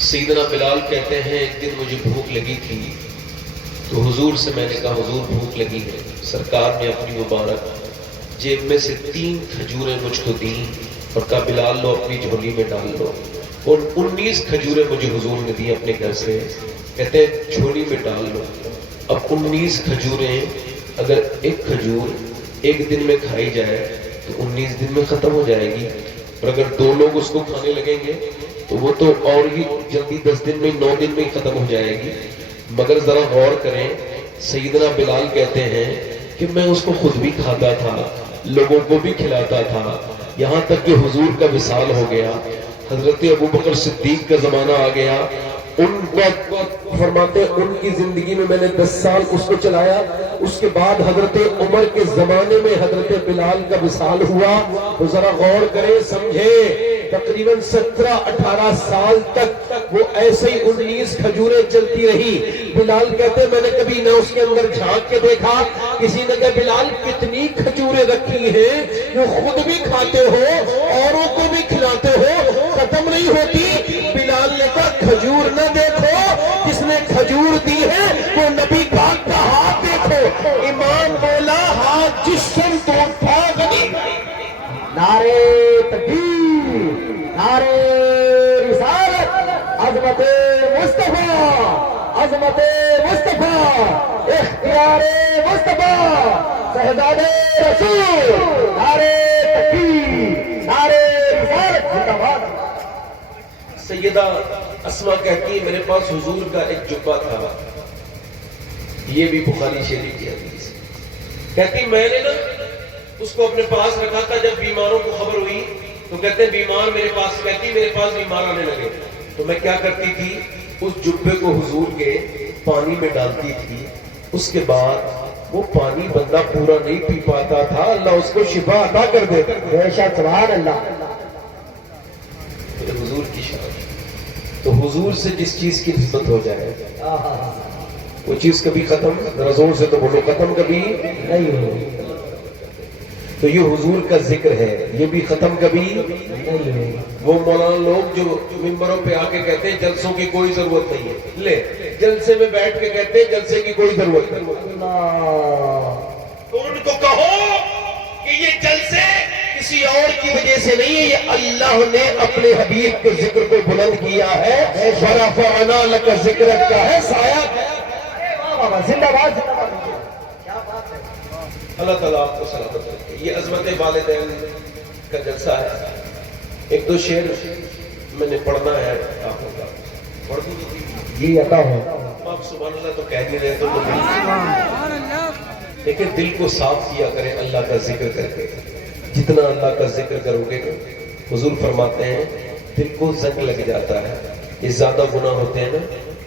سیدنا بلال کہتے ہیں ایک دن مجھے بھوک لگی تھی تو حضور سے میں نے کہا حضور بھوک لگی ہے. سرکار نے اپنی مبارک جیب میں سے 3 کھجوریں مجھ کو دیں اور کہا بلال لو اپنی جھولی میں ڈال لو. اور 19 کھجوریں مجھے حضور نے دی اپنے گھر سے. کہتے ہیں جھولی میں ڈال لو. اب 19 کھجوریں اگر ایک کھجور ایک دن میں کھائی جائے تو 19 دن میں ختم ہو جائے گی, اور اگر 2 لوگ اس کو کھانے لگیں گے تو وہ تو اور ہی جلدی 10 دن میں 9 دن میں ہی ختم ہو جائے گی. مگر ذرا غور کریں, سیدنا بلال کہتے ہیں کہ میں اس کو خود بھی کھاتا تھا, لوگوں کو بھی کھلاتا تھا, یہاں تک کہ حضور کا وصال ہو گیا. حضرت ابوبکر صدیق کا زمانہ آ گیا, ان کو فرماتے ہیں ان کی زندگی میں میں نے 10 سال اس کو چلایا. اس کے بعد حضرت عمر کے زمانے میں حضرت بلال کا وصال ہوا. تو ذرا غور کریں, سمجھیں, تقریباً 17-18 سال تک وہ ایسے ہی 19 کھجوریں چلتی رہی. بلال کہتے میں نے کبھی نہ اس کے اندر جھانک کے دیکھا. کسی نے کہا بلال کتنی کھجوریں رکھی ہیں, جو خود بھی کھاتے ہو اوروں کو بھی کھلاتے ہو, ختم نہیں ہوتی. بلال نے کہا کھجور نہ دیکھو, جس نے کھجور دی ہے وہ نبی پاک کا ہاتھ دیکھو. امام بولا ہاتھ جس سن تو اٹھا غنی. نعرے تکبیر, نعرے رسالت, عظمت مصطفیٰ, عظمت مصطفیٰ, اختیار مصطفیٰ, شہزاد رسول. نعرے تکبیر, نعرے رسالت, زندہ باد. سیدہ اسما کہتی ہے میرے پاس حضور کا ایک جبہ تھا, یہ بھی بخاری شریف کی حدیث. کہتی میں نے نا اس کو اپنے پاس رکھا تھا, جب بیماروں کو خبر ہوئی تو کہتے ہیں بیمار میرے پاس, کہتی میرے پاس بیمار آنے لگے تو میں کیا کرتی تھی, اس جبے کو حضور کے پانی میں ڈالتی تھی. اس کے بعد وہ پانی بندہ پورا نہیں پی پاتا تھا, اللہ اس کو شفا عطا کر دیتا. بے شک, سبحان اللہ. حضور کی شان, تو حضور سے جس چیز کی نسبت ہو جائے وہ چیز کبھی ختم, رسول سے تو بولو ختم کبھی نہیں ہو. تو یہ حضور کا ذکر ہے, یہ بھی ختم کبھی نہیں ہو. وہ مولانا لوگ جو ممبروں پہ آ کے کہتے ہیں جلسوں کی کوئی ضرورت نہیں ہے, لے جلسے میں بیٹھ کے کہتے ہیں جلسے کی کوئی ضرورت نہیں. تو ان کو کہو کہ یہ جلسے کسی اور کی وجہ سے نہیں ہے, یہ اللہ نے اپنے حبیب کے ذکر کو بلند کیا ہے. ورفعنا لک ذکرک کا ہے سایہ. زندہ باد, زندہ باد. اللہ تعالیٰ آپ کو سلامت رکھے. یہ عظمت والدین کا جلسہ ہے. 1-2 شعر میں نے پڑھنا ہے آپ کا, پڑھ دوں جی عطا ہو. آپ سبحان اللہ تو کہہ نہیں رہے تو لیکن دل کو صاف کیا کریں اللہ کا ذکر کر کے. جتنا اللہ کا ذکر کرو گے, حضور فرماتے ہیں دل کو زنگ لگ جاتا ہے, یہ زیادہ گناہ ہوتے ہیں نا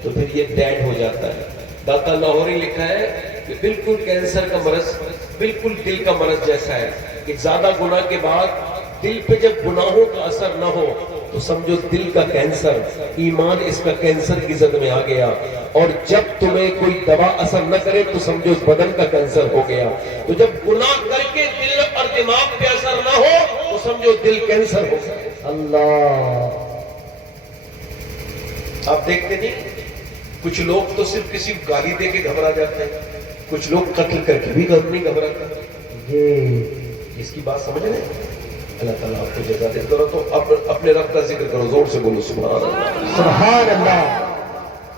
تو پھر یہ ڈیڈ ہو جاتا ہے. داتا لاہوری لکھا ہے کہ بالکل کینسر کا مرض بالکل دل کا مرض جیسا ہے, کہ زیادہ گناہ کے بعد دل پہ جب گناہوں کا اثر نہ ہو تو سمجھو دل کا کینسر, ایمان اس کا کینسر کی زد میں آ گیا. اور جب تمہیں کوئی دوا اثر نہ کرے تو سمجھو بدن کا کینسر ہو گیا. تو جب گناہ کر کے دل اور دماغ پہ اثر نہ ہو تو سمجھو دل کینسر ہو گیا. اللہ, آپ دیکھتے نہیں کچھ لوگ تو صرف کسی کو گالی دے کے گھبرا جاتے ہیں, کچھ لوگ قتل کر کے بھی نہیں گھبراتے. اس کی بات سمجھ رہے ہیں؟ اللہ تعالیٰ آپ کو جزا دے. تو اپنے رب کا ذکر کرو, زور سے بولو سبحان اللہ, سبحان اللہ.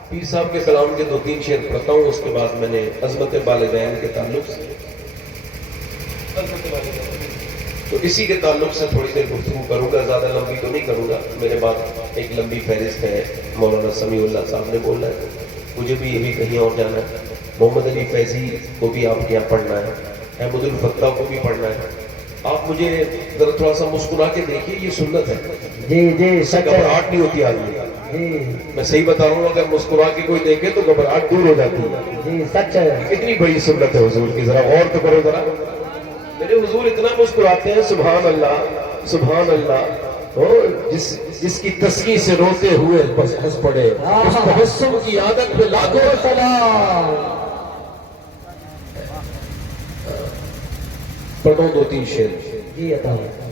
پیر صاحب کے کلام کے 2-3 شعر پڑھتا ہوں, اس کے بعد میں نے عظمت والدین کے تعلق سے, تو اسی کے تعلق سے تھوڑی دیر گفتگو کروں گا, زیادہ لمبی تو نہیں کروں گا. میرے بعد ایک لمبی فہرست ہے, مولانا سمیع اللہ صاحب نے بولنا ہے, مجھے بھی یہی کہیں اور جانا ہے. محمد علی فیضی کو بھی آپ کے یہاں پڑھنا ہے, احمد الفتاح کو بھی پڑھنا ہے. آپ مجھے ذرا تھوڑا سا مسکرا کے دیکھیے, یہ سنت ہے. جی جی, گھبراہٹ نہیں ہوتی آدمی. میں صحیح بتا رہا ہوں, اگر مسکرا کے کوئی دیکھے تو گھبراہٹ دور ہو جاتی ہے. جی سچ ہے, اتنی بڑی سنت ہے حضور کی, ذرا غور تو کرو ذرا. میرے حضور اتنا مسکراتے ہیں, سبحان اللہ سبحان اللہ. جس کی تصویر سے روتے ہوئے بس ہنس پڑے, اس تبسم کی عادت پہ لاکھوں سلام. پڑھو 2-3 شعر.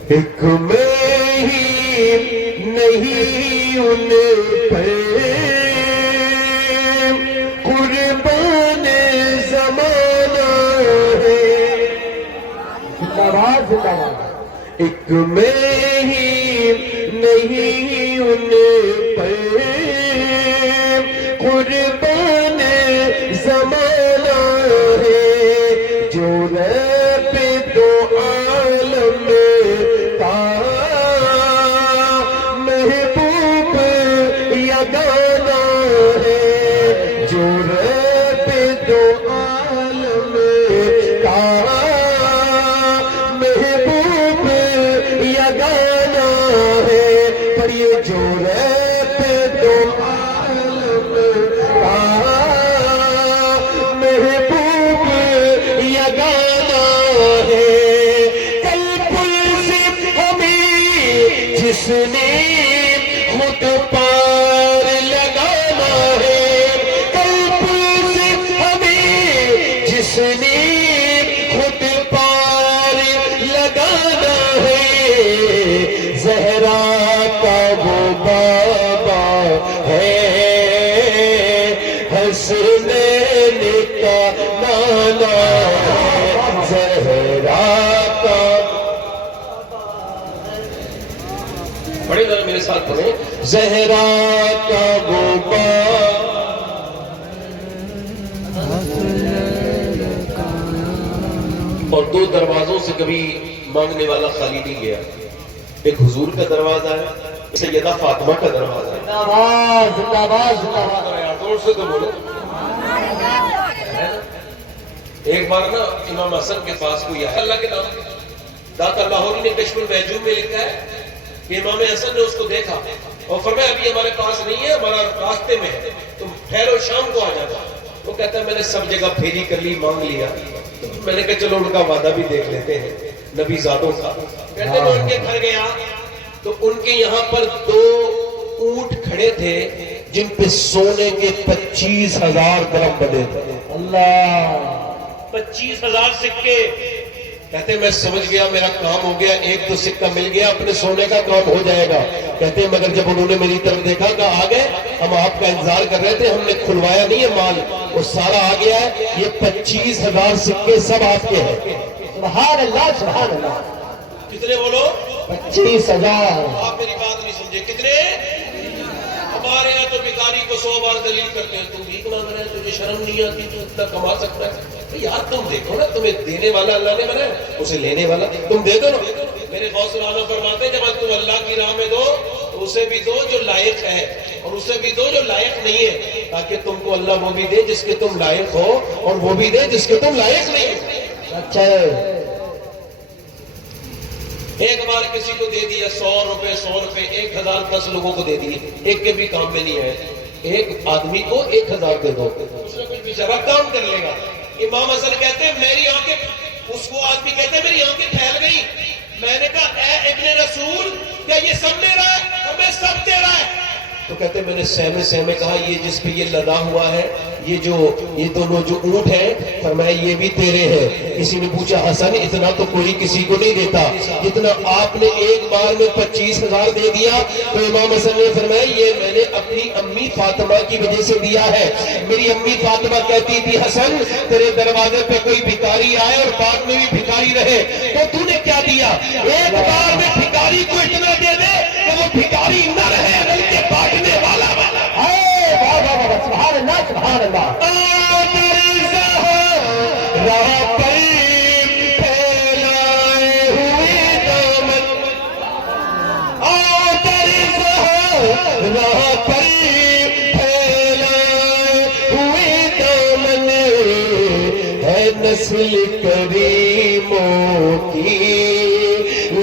ایک میں ہی نہیں ان پر زندہ باد. ایک میں ہی نہیں ان پر قربان زمانہ ہے جو رب دو عالم کا محبوب یگانہ ہے جو رب دو عالم کا محبوب یگانہ ہے. پر یہ جو رب دو عالم کا محبوب یگانہ ہے. کل پل سے ہمیں جس نے خود پار لگانا ہے. کل پل سے ہمیں جس نے خود پار لگانا ہے. زہرا کا وہ بابا ہے حسنین کا نانا ہے. زہرا کا بڑے ذرا میرے ساتھ پڑھیں. زہرا کا وہ بابا اور دو دروازوں سے کبھی مانگنے والا خالی نہیں گیا. ایک حضور کا دروازہ ہے, سیدہ فاطمہ کا دروازہ ہے. زندہ باد زندہ باد زندہ باد. زور سے تو بولو. ایک بار نا امام حسن کے پاس کوئی آیا, اللہ کے نام داتا لاہوری نے کشف المحجوب میں لکھا ہے کہ امام حسن نے اس کو دیکھا اور فرمایا ابھی ہمارے پاس نہیں ہے, ہمارا راستے میں ہے, تم ٹھہرو شام کو آ جاتا. وہ کہتا ہے میں نے سب جگہ پھیری کر لی, مانگ لیا. میں نے کہا چلو ان کا وعدہ بھی دیکھ لیتے ہیں نبی زادوں کا. کہتے ہیں میں ان کے گھر گیا تو ان کے یہاں پر دو اونٹ کھڑے تھے جن پہ سونے کے 25,000 درم بنے تھے. اللہ 25,000 سکے. کہتے ہیں میں سمجھ گیا میرا کام ہو گیا, ایک تو سکہ مل گیا, اپنے سونے کا کام ہو جائے گا. کہتے ہیں مگر جب انہوں نے میری طرف دیکھا کہ آ گئے, ہم آپ کا انتظار کر رہے تھے, ہم نے کھلوایا نہیں ہے مال, وہ سارا آ گیا ہے, یہ 25,000 سکے سب آپ کے ہیں. سبحان اللہ سبحان اللہ. کتنے بولو؟ 25,000. آپ میری بات نہیں سمجھے. کتنے؟ ہمارے یہاں تو بھکاری کو 100 بار دلیل کرتے ہیں, تم بھیک مانگ رہے ہیں, تجھے شرم نہیں آتی, تو اتنا کما سکتا ہے. یار تم دیکھو نا, تمہیں دینے والا اللہ نے بنایا, اسے لینے والا تم دے دو نا. میرے غوث العظم فرماتے ہیں جب تم اللہ کی راہ میں دو تو اسے بھی دو جو لائق ہے اور اسے بھی دو جو لائق نہیں ہے, تاکہ تم کو اللہ وہ بھی دے جس کے تم لائق ہو اور وہ بھی دے جس کے تم لائق نہیں ہو. اچھا ایک بار کسی کو دے دیا 100 روپے 1,000 10 لوگوں کو دے دیے, ایک کے بھی کام میں نہیں آئے. ایک آدمی کو 1,000 دے دو, اس نے کچھ بیچارہ کام کر لے گا. امام حسن کہتے ہیں میری آنکھیں, اس کو آدمی کہتے ہیں میری آنکھیں پھیل گئی. میں نے کہا اے ابن رسول کیا یہ سب میرا ہے؟ اور میں سب تیرا ہے. تو کہتے ہیں میں نے سہمے کہا یہ جس پہ یہ لدا ہوا ہے, یہ دونوں جو اونٹ ہیں, فرمایا یہ بھی تیرے ہیں. کسی نے پوچھا حسن اتنا تو کوئی کسی کو نہیں دیتا جتنا آپ نے ایک بار میں 25,000 دے دیا. تو امام حسن نے فرمایا یہ میں نے اپنی امی فاطمہ کی وجہ سے دیا ہے. میری امی فاطمہ کہتی تھی حسن تیرے دروازے پہ کوئی بھکاری آئے اور بعد میں بھی بھکاری رہے تو تو نے کیا دیا؟ ایک بار میں بھکاری کو اتنا دے دے کہ وہ بھکاری نہ رہے بلکہ بانٹنے والا. سبحان اللہ سبحان اللہ. راہ پر پھیلائے ہوئے دامن, راہ پر پھیلائے ہوئے دامن ہے نسل کریموں کی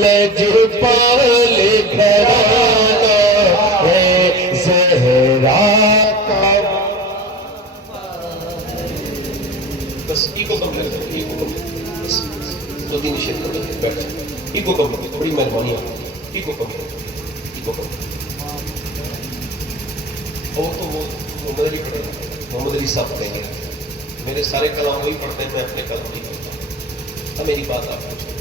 لجپال گھرانہ ہے زہرا کا. بس ایگو کم کر دو, ایگو کم بس 2-3 نشید کر دو, بیٹھ جائے. ایگو کم کر دو, بڑی مہربانی آپ کی, ایگو کم کر دو, ایگو کم. اور تو وہ محمد علی پڑھے گا, محمد علی صاحب پڑھیں گے. میرے سارے کلام وہی پڑھتے ہیں, میں اپنے کلام نہیں پڑھتا. اب میری بات آپ پوچھیں.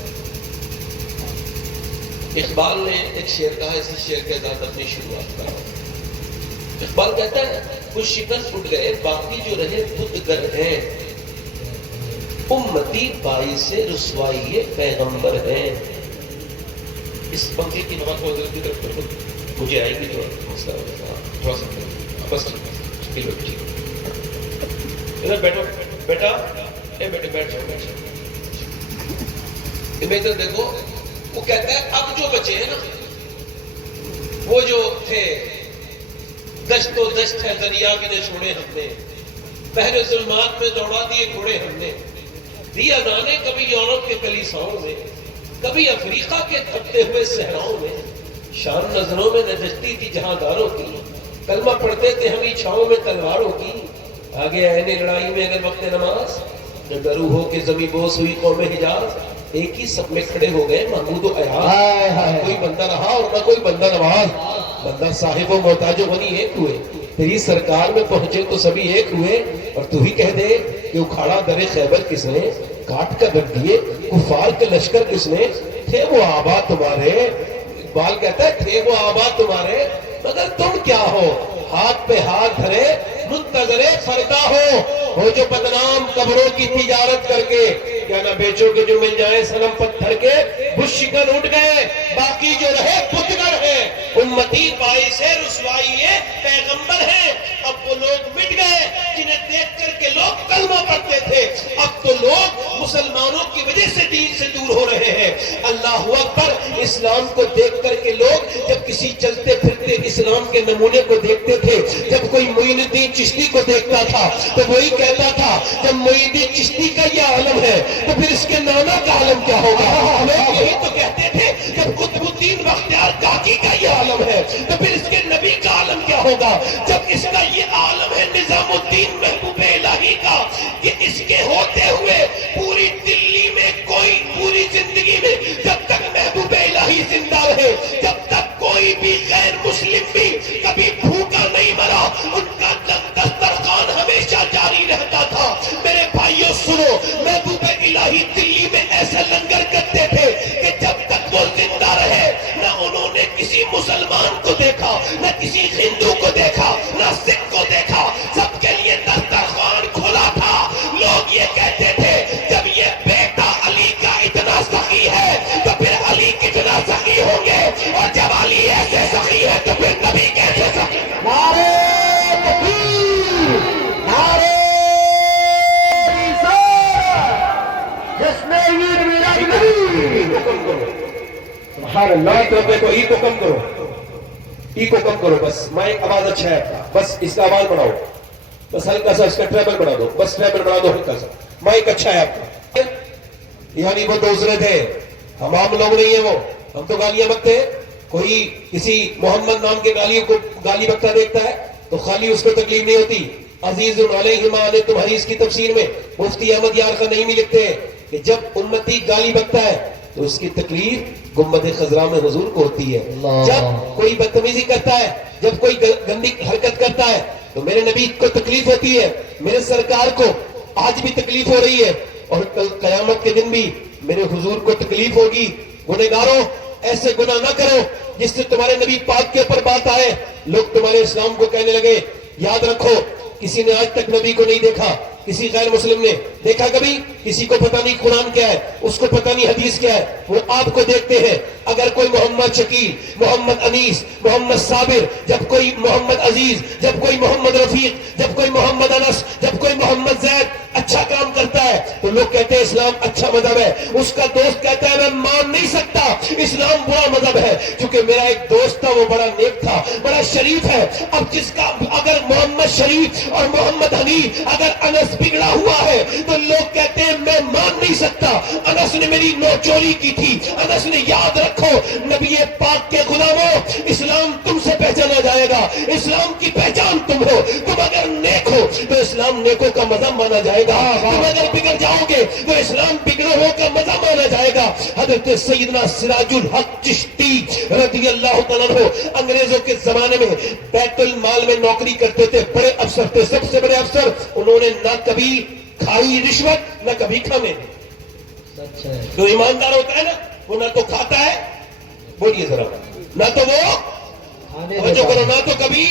اقبال نے ایک شعر کہا, اسی شعر کے ساتھ اپنی شروعات کرا. اقبال کہتا ہے کچھ شکن اٹھ گئے باقی جو رہے خود گر ہیں, امتی باعث رسوائی پیغمبر ہیں. اس پنکھے کی ہوا کو کی طرف تو مجھے آئے گی تو تھوڑا سا بس کلو ادھر بیٹھو بیٹا، اے بیٹے بیٹھ جاؤ بیٹھ جاؤ. ادھر دیکھو، وہ کہتا ہے اب جو بچے ہیں نا، وہ جو تھے دشت و دشت ہے دریا بھی نہ چھوڑے ہم نے، پہلے ظلمات میں دوڑا دیے گھوڑے ہم نے، دیا دانے کبھی یورپ کے کلیساؤں میں، کبھی افریقہ کے تھکتے ہوئے صحراؤں میں، شان نظروں میں نجستی تھی جہاں داروں کی، کلمہ پڑھتے تھے ہم چھاؤں میں تلواروں کی، آگے اہل لڑائی میں اگر وقت نماز، جب درو ہو کے زمیں بوس ہوئی قوم حجاز، ایک ہی سب میں کھڑے ہو گئے محمود و ایاز، کوئی بندہ رہا اور نہ کوئی بندہ نواز، بندہ صاحب و محتاج و غنی ایک ہوئے، تیری سرکار میں پہنچے تو سبھی ایک ہوئے، اور تو ہی کہہ دے کہ اکھاڑا در خیبر کس نے، کاٹ کر رکھ دیے کفار کے لشکر کس نے، تھے وہ آباد تمہارے، اقبال کہتا ہے تھے وہ آباد تمہارے، مگر تم کیا ہو، ہاتھ پہ ہاتھ دھرے منتظر فردا ہو جو بدنام قبروں کی تجارت کر کے، کیا نہ بیچو کہ جو مل جائے صنم پتھر کے، بت شکن اٹھ گئے باقی جو رہے بتگر ہے، امتی باعث رسوائی پیغمبر ہے، اب وہ لوگ مٹ گئے جنہیں دیکھ کر کے لوگ کلمہ پڑھتے تھے، اب تو لوگ مسلمانوں کی وجہ سے دین سے دور ہو رہے ہیں. اللہ اکبر. اسلام کو دیکھ کر کے لوگ جب کسی چلتے پھرتے اسلام کے نمونے کو دیکھتے تھے، جب کوئی معین الدین چشتی کو دیکھتا تھا تو وہی کہتا تھا جب معین الدین چشتی کا یہ عالم ہے تو پھر اس کے نانا کا عالم کیا ہوگا. لوگ یہی تو کہتے تھے جب قطب الدین بختیار کاکی کا یہ عالم ہے تو پھر اس کے نبی کا عالم کیا ہوگا. جب اس کا یہ عالم ہے نظام الدین محبوب الہی کا، کہ اس کے ہوتے ہوئے پوری دلی میں کوئی، پوری زندگی میں جب تک محبوب الہی زندہ رہے، جب تک کوئی بھی غیر مسلم بھی کبھی بھوکا نہیں مرا، ان کا دسترخوان ہمیشہ جاری رہتا تھا. میرے بھائیوں سنو، محبوب الہی دلی میں ایسے لنگر کرتے تھے کہ جب تک وہ زندہ رہے نہ انہوں نے کسی مسلمان کو دیکھا، نہ کسی ہندو کو دیکھا، نہ سکھ کو دیکھا، سب کے لیے دسترخوان کھلا تھا. لوگ یہ کہتے تھے جب یہ بیٹا علی کا اتنا سخی ہے تو پھر علی کتنا سخی ہوں گے، اور جب علی ایسے سخی ہے تو پھر نبی کیسے سخی. نعرہ تکبیر، نعرہ رسالت، جس میں عید میلاد نبی. سبحان اللہ. ای کو کم کرو، ای کو کم کرو، بس مائک آواز اچھا ہے، بس اس کا آواز بڑھاؤ، بس ہلکا سا اس کا ٹریبل بڑھا دو، بس ٹریبل بڑھا دو ہلکا سا، مائک اچھا ہے آپ کا. یعنی وہ دوسرے تھے، ہم عام لوگ نہیں ہیں، وہ ہم تو گالیاں بکتے ہیں. کوئی کسی محمد نام کے گالیوں کو گالی بکتا دیکھتا ہے تو خالی اس کو تکلیف نہیں ہوتی. عزیز علیہ ما عنتم حدیث کی تفسیر میں مفتی احمد یار خان نعیمی لکھتے ہیں کہ جب امتی گالی بکتا ہے تو اس کی تکلیف گنبد خضرا میں حضور کو ہوتی ہے. جب کوئی بدتمیزی کرتا ہے، جب کوئی گندی حرکت کرتا ہے تو میرے نبی کو تکلیف ہوتی ہے، میرے سرکار کو آج بھی تکلیف ہو رہی ہے، اور کل قیامت کے دن بھی میرے حضور کو تکلیف ہوگی. گنہگاروں ایسے گناہ نہ کرو جس سے تمہارے نبی پاک کے اوپر بات آئے، لوگ تمہارے اسلام کو کہنے لگے. یاد رکھو کسی نے آج تک نبی کو نہیں دیکھا، کسی غیر مسلم نے دیکھا کبھی؟ کسی کو پتہ نہیں قرآن کیا ہے، اس کو پتہ نہیں حدیث کیا ہے، وہ آپ کو دیکھتے ہیں. اگر کوئی محمد شکیل، محمد انیس، محمد صابر، جب کوئی محمد عزیز، جب کوئی محمد رفیق، جب کوئی محمد انس، جب کوئی محمد زید اچھا کام کرتا ہے تو لوگ کہتے ہیں اسلام اچھا مذہب ہے. اس کا دوست کہتا ہے میں مان نہیں سکتا، اسلام برا مذہب ہے، کیونکہ میرا ایک دوست تھا وہ بڑا نیک تھا، بڑا شریف ہے. اب جس کا اگر محمد شریف اور محمد حنیف، اگر انس بگڑا ہوا ہے تو لوگ کہتے ہیں میں مان نہیں سکتا، انس نے میری نو چوری کی تھی. انس نے یاد رکھو نبی پاک کے غلاموں، اسلام تم سے پہچانا جائے گا، اسلام کی پہچان تم ہو. تم اگر نیک ہو تو اسلام نیکوں کا مذہب مانا جائے گا، تم اگر بگڑ جاؤ گے تو اسلام بگڑوں کا مذہب مانا جائے گا. حضرت سیدنا سراج الحق چشتی رضی اللہ تعالیٰ عنہ انگریزوں کے زمانے میں بیت المال میں نوکری کرتے تھے، بڑے افسر تھے، سب سے بڑے افسر. انہوں نے نہ کبھی کھائی رشوت نہ کبھی کھانے. جو ایماندار ہوتا ہے نا وہ نہ تو کھاتا ہے، بولیے ذرا، نہ تو وہ جو کرو، نہ تو کبھی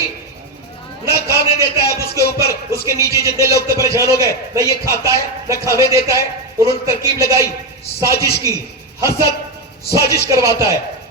نہ کھانے دیتا ہے. اب اس کے اوپر اس کے نیچے جتنے لوگ تو پریشان ہو گئے، نہ یہ کھاتا ہے نہ کھانے دیتا ہے. انہوں نے ترکیب لگائی، سازش کی، حسد سازش کرواتا ہے.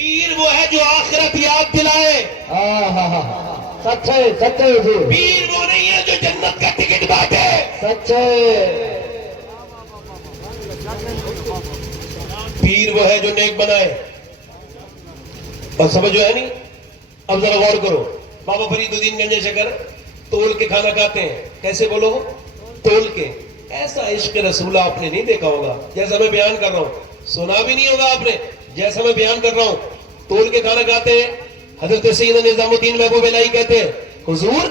پیر وہ ہے جو آخرت یاد دلائے. سچے سچے حضور. پیر وہ نہیں ہے جو جنت کا ٹکٹ بانٹے. سچے. پیر وہ ہے جو نیک بنائے. اور سمجھ ہے نہیں. اب ذرا غور کرو. بابا فرید الدین گنج شکر تول کے کھانا کھاتے ہیں. کیسے بولو؟ تول کے. ایسا عشق رسول آپ نے نہیں دیکھا ہوگا جیسا میں بیان کر رہا ہوں. سنا بھی نہیں ہوگا آپ نے جیسا میں بیان کر رہا ہوں. تول کے کھانا کھاتے ہیں. حضرت سیدنا نظام الدین محبوب الہی کہتے ہیں حضور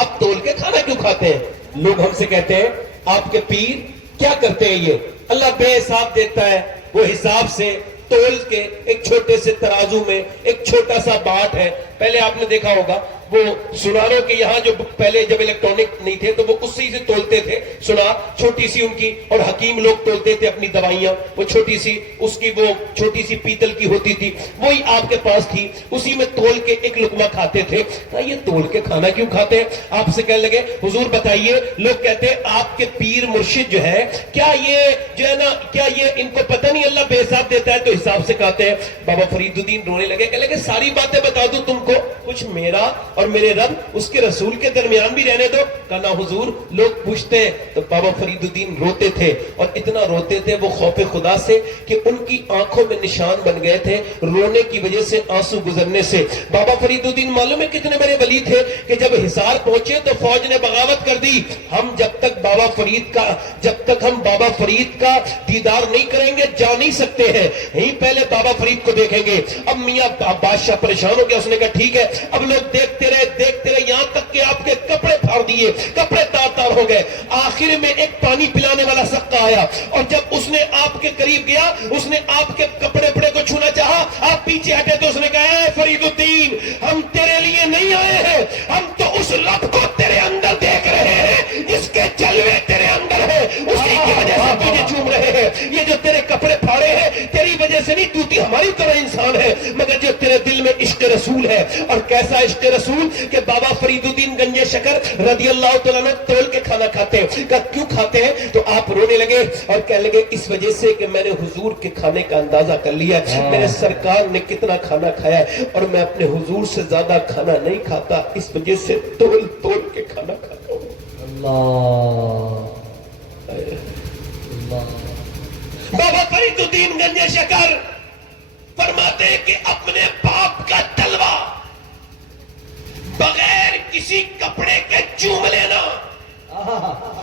آپ تول کے کھانا کیوں کھاتے ہیں؟ لوگ ہم سے کہتے ہیں آپ کے پیر کیا کرتے ہیں؟ یہ اللہ بے حساب دیتا ہے. وہ حساب سے تول کے ایک چھوٹے سے ترازو میں ایک چھوٹا سا باٹ ہے. پہلے آپ نے دیکھا ہوگا وہ سناروں کے یہاں جو پہلے جب الیکٹرانک نہیں تھے تو وہ اسی سے تولتے تھے سنار. چھوٹی سی ان کی اور حکیم لوگ تولتے تھے اپنی دوائیاں. وہ چھوٹی سی اس کی وہ چھوٹی سی پیتل کی ہوتی تھی. وہی آپ کے پاس تھی. اسی میں تول کے ایک لقمہ کھاتے تھے. یہ تول کے کھانا کیوں کھاتے ہیں؟ آپ سے کہنے لگے حضور بتائیے. لوگ کہتے ہیں آپ کے پیر مرشد جو ہے کیا یہ جو ہے نا کیا یہ ان کو پتہ نہیں اللہ بے حساب دیتا ہے تو حساب سے کھاتے ہیں؟ بابا فرید الدین رونے لگے. کہنے لگے ساری باتیں بتا دوں تم کو, کچھ میرا اور میرے رب اس کے رسول کے درمیان بھی رہنے دو. کہنا حضور لوگ پوچھتے ہیں. تو بابا فرید الدین روتے تھے اور اتنا روتے تھے وہ خوف خدا سے کہ ان کی آنکھوں میں نشان بن گئے تھے رونے کی وجہ سے, آنسو گزرنے سے. بابا فرید الدین معلوم ہے کتنے بڑے ولی تھے کہ جب حصار پہنچے تو فوج نے بغاوت کر دی. ہم جب تک ہم بابا فرید کا دیدار نہیں کریں گے جا نہیں سکتے ہیں. یہیں پہلے بابا فرید کو دیکھیں گے. اب میاں بادشاہ پریشان ہو گیا. اس نے کہا ٹھیک ہے. اب لوگ دیکھتے رہے یہاں تک کہ آپ کے کپڑے پھاڑ دیے, کپڑے تار تار ہو گئے. آخر میں ایک پانی پلانے والا سقا آیا اور جب اس نے آپ کے قریب گیا اس نے آپ کے کپڑے پڑے کو چھونا چاہا. آپ پیچھے ہٹے تو اس نے کہا اے فرید الدین ہم تیرے لیے نہیں آئے ہیں, ہم تو اس رب کو تیرے اندر دیکھ رہے ہیں جس کے جلوے تیرے اندر ہے, اسی کی وجہ سے تجھے چوم رہے ہیں. یہ جو تیرے کپڑے پھاڑے ہیں تیری وجہ سے نہیں, تو ہماری طرح انسان ہے مگر جو تیرے دل میں عشق رسول ہے. اور کیسا عشق رسول کہ بابا فرید الدین گنج شکر رضی اللہ تعالیٰ نے تول کے کھانا کھاتے ہیں. کہ کیوں کھاتے ہیں؟ تو آپ رونے لگے اور کہنے لگے اس وجہ سے کہ میں نے حضور کے کھانے کا اندازہ کر لیا ہے. میرے سرکار نے کتنا کھانا کھایا ہے اور میں اپنے حضور سے زیادہ کھانا نہیں کھاتا, اس وجہ سے تول تول کے کھانا کھاتا ہوں. بابا فرید الدین گنج شکر فرماتے ہیں کہ اپنے باپ کا تلوا بغیر کسی کپڑے کے چوم لینا,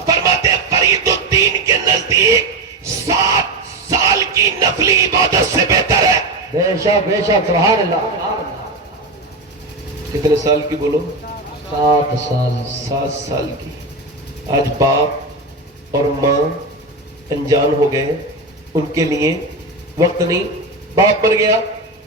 فرماتے ہیں فرید الدین کے نزدیک 7 سال کی نفلی عبادت سے بہتر ہے. بے شک سبحان اللہ. کتنے سال کی بولو؟ 7 سال. 7 سال کی. آج باپ اور ماں انجان ہو گئے, ان کے لیے وقت نہیں. باپ مر گیا,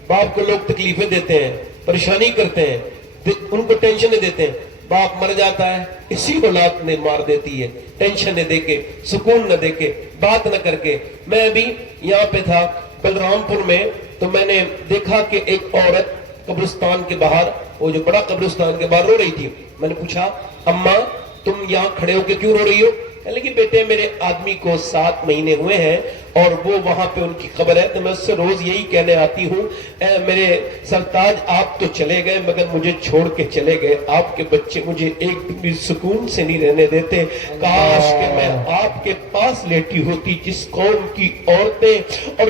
باپ کو لوگ تکلیفیں دیتے ہیں, پریشانی کرتے ہیں, ان کو ٹینشن دیتے ہیں. باپ مر جاتا ہے, اسی اولاد نے مار دیتی ہے, ٹینشن نہ دے کے, سکون نہ دے کے, بات نہ کر کے. میں ابھی یہاں پہ تھا بلرام پور میں, تو میں نے دیکھا کہ ایک عورت قبرستان کے باہر, وہ جو بڑا قبرستان کے باہر رو رہی تھی. میں نے پوچھا اماں تم یہاں کھڑے ہو کے کیوں رو رہی ہو؟ کہنے لگی بیٹے میرے آدمی کو 7 مہینے ہوئے ہیں اور وہ وہاں پہ ان کی قبر ہے, تو میں اس سے روز یہی کہنے آتی ہوں اے میرے سرتاج آپ تو چلے گئے مگر مجھے چھوڑ کے چلے گئے, آپ کے بچے مجھے ایک بھی سکون سے نہیں رہنے دیتے. کاش کہ میں آپ کے پاس لیٹی ہوتی. جس قوم کی عورتیں اور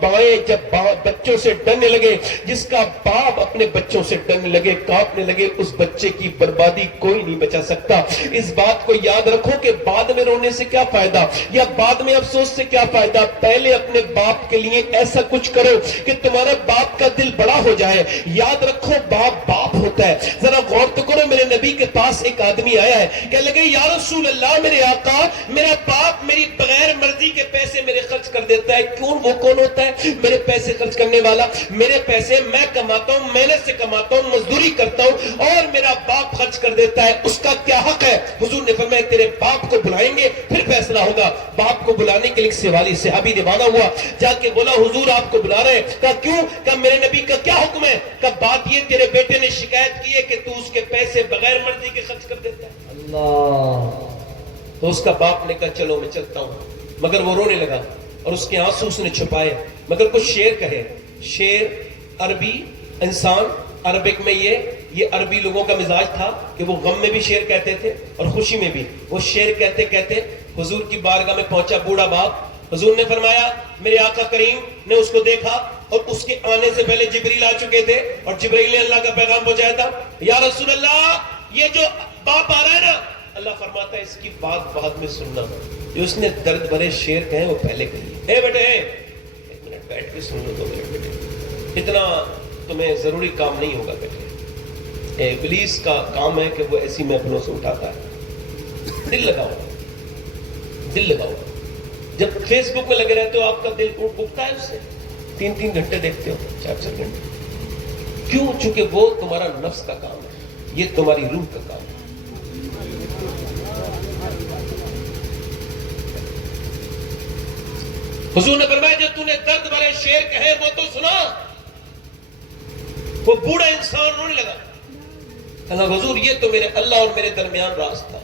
بائیں جب بچوں سے ڈرنے لگے, جس کا باپ اپنے بچوں سے ڈرنے لگے, کانپنے لگے, اس بچے کی بربادی کوئی نہیں بچا سکتا. اس بات کو یاد رکھو کہ بعد میں رونے سے کیا فائدہ یا بعد میں افسوس سے کیا فائدہ. پہلے اپنے باپ کے لیے ایسا کچھ کرو کہ تمہارا باپ کا دل بڑا ہو جائے. یاد رکھو باپ ہوتا ہے. ذرا غور تو کرو, میرے نبی کے پاس ایک آدمی آیا ہے, کہنے لگے یا رسول اللہ میرے آقا میرا باپ میری بغیر مرضی کے پیسے میرے خرچ کر دیتا ہے. کیوں؟ وہ کون ہوتا ہے میرے پیسے خرچ کرنے والا؟ میرے پیسے میں کماتا ہوں, محنت سے کماتا ہوں, مزدوری کرتا ہوں اور میرا باپ خرچ کر دیتا ہے, اس کا کیا حق ہے؟ حضور نے فرمایا تیرے باپ کو بلائیں گے پھر فیصلہ ہوگا. باپ کو بلانے کے لیے سوالی صحابی روانہ ہوا, جا کے بولا حضور آپ کو بلا رہے ہیں. کہا کیوں؟ کہا میرے نبی کا کیا حکم ہے؟ کہا بات یہ تیرے بیٹے نے شکایت کی ہے کہ تو اس کے پیسے بغیر مرضی کے خرچ کر دیتا ہے. اللہ. تو اس کا باپ نے کہا چلو میں چلتا ہوں, مگر وہ رونے لگا اور اس کے آنسو اس نے چھپائے. مگر کچھ شعر کہے, شعر عربی انسان، عربک میں یہ عربی لوگوں کا مزاج تھا کہ وہ غم میں بھی شعر کہتے تھے اور خوشی میں بھی. وہ شعر کہتے کہتے حضور کی بارگاہ میں پہنچا بوڑھا باپ. حضور نے فرمایا میرے آقا کریم نے اس کو دیکھا اور اس کے آنے سے پہلے جبریل آ چکے تھے اور جبریل نے اللہ کا پیغام پہنچایا تھا. یا رسول اللہ یہ جو باپ آ رہا ہے نا، اللہ فرماتا ہے اس کی بات بعد میں سننا، جو اس نے درد بھرے شعر کہے وہ پہلے کہیے. اے بیٹے ایک منٹ بیٹھ کے سن لو، 2 منٹ بیٹے، اتنا تمہیں ضروری کام نہیں ہوگا بیٹے. ابلیس کا کام ہے کہ وہ ایسی محفلوں سے اٹھاتا ہے. دل لگاؤ، دل لگاؤ. جب فیس بک میں لگے رہتے ہو آپ کا دل اٹھتا ہے اس سے، 3 گھنٹے دیکھتے ہو، 4 گھنٹے. کیوں؟ چونکہ وہ تمہارا نفس کا کام ہے، یہ تمہاری روح کا کام ہے. حضور نے فرمایا جو تو نے درد بھرے شعر کہے وہ تو سنا. وہ بوڑھا انسان رونے لگا. اللہ حضور یہ تو میرے اللہ اور میرے درمیان راز تھا،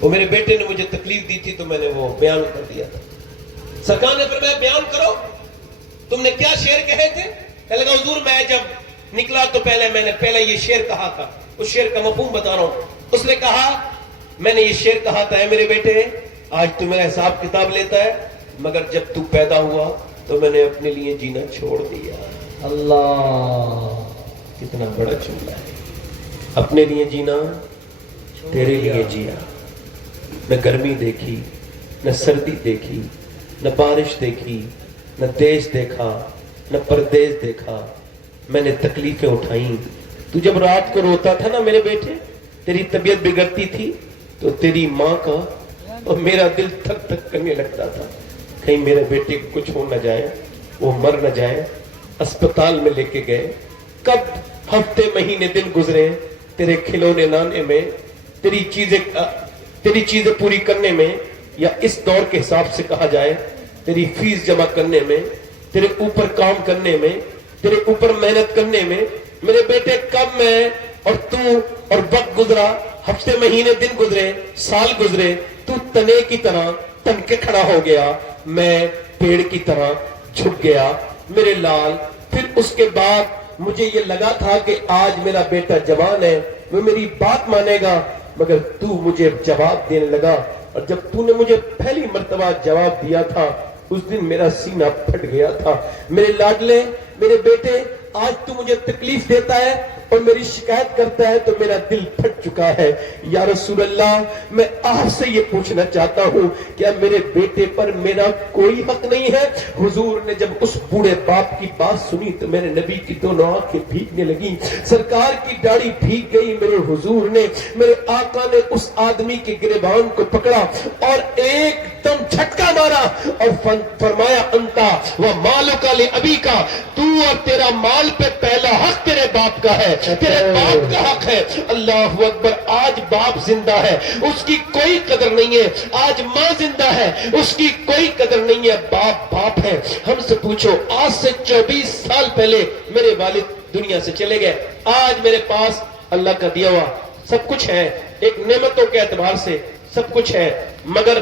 وہ میرے بیٹے نے مجھے تکلیف دی تھی تو میں نے وہ بیان کر دیا تھا. سرکار نے فرمایا بیان کرو، تم نے کیا شعر کہے تھے؟ کہنے لگا حضور میں جب نکلا تو میں نے پہلے یہ شعر کہا تھا. اس شعر کا مفہوم بتا رہا ہوں. اس نے کہا میں نے یہ شعر کہا تھا، اے میرے بیٹے آج تو میرا حساب کتاب لیتا ہے، مگر جب تو پیدا ہوا تو میں نے اپنے لیے جینا چھوڑ دیا. اللہ کتنا بڑا جملہ ہے. اپنے لیے جینا، تیرے لیے جیا. نہ گرمی دیکھی، نہ سردی دیکھی، نہ بارش دیکھی، نہ دیش دیکھا، نہ پردیس دیکھا. میں نے تکلیفیں اٹھائیں. تو جب رات کو روتا تھا نا میرے بیٹے، تیری طبیعت بگڑتی تھی تو تیری ماں کا اور میرا دل تھک تھک کرنے لگتا تھا، کہیں میرے بیٹے کو کچھ ہو نہ جائے، وہ مر نہ جائے. اسپتال میں لے کے گئے. کب ہفتے مہینے دن گزرے تیرے کھلونے لانے میں، تیری چیزیں پوری کرنے میں، یا اس دور کے حساب سے کہا جائے تیری فیس جمع کرنے میں، تیرے اوپر کام کرنے میں، تیرے اوپر محنت کرنے میں. میرے بیٹے کب میں اور تو اور وقت گزرا، ہفتے مہینے دن گزرے، سال گزرے، تو تنے کی طرح تن کے کھڑا ہو گیا، میں پیڑ کی طرح جھک گیا میرے لال. پھر اس کے بعد مجھے یہ لگا تھا کہ آج میرا بیٹا جوان ہے، وہ میری بات مانے گا، مگر تو مجھے جواب دینے لگا. اور جب تو نے مجھے پہلی مرتبہ جواب دیا تھا اس دن میرا سینہ پھٹ گیا تھا. میرے لاڈلے، میرے بیٹے، آج تو مجھے تکلیف دیتا ہے اور میری شکایت کرتا ہے تو میرا دل پھٹ چکا ہے. یا رسول اللہ میں آپ سے یہ پوچھنا چاہتا ہوں کیا میرے بیٹے پر میرا کوئی حق نہیں ہے؟ حضور نے جب اس بوڑھے باپ کی بات سنی تو میرے نبی کی دونوں آنکھیں بھیگنے لگیں، سرکار کی داڑھی بھیگ گئی. میرے حضور نے، میرے آقا نے اس آدمی کے گریبان کو پکڑا اور ایک دم جھٹکا مارا اور فرمایا انتا و مالک لابی کا، تو اور تیرا مال پہ پہلا حق تیرے باپ کا ہے، تیرے باپ کا حق ہے. اللہ اکبر. آج باپ زندہ ہے، اس کی کوئی قدر نہیں ہے. آج ماں زندہ ہے، اس کی کوئی قدر نہیں ہے. باپ باپ ہے. ہم سے پوچھو آج سے 24 سال پہلے میرے والد دنیا سے چلے گئے. آج میرے پاس اللہ کا دیا ہوا سب کچھ ہے، ایک نعمتوں کے اعتبار سے سب کچھ ہے، مگر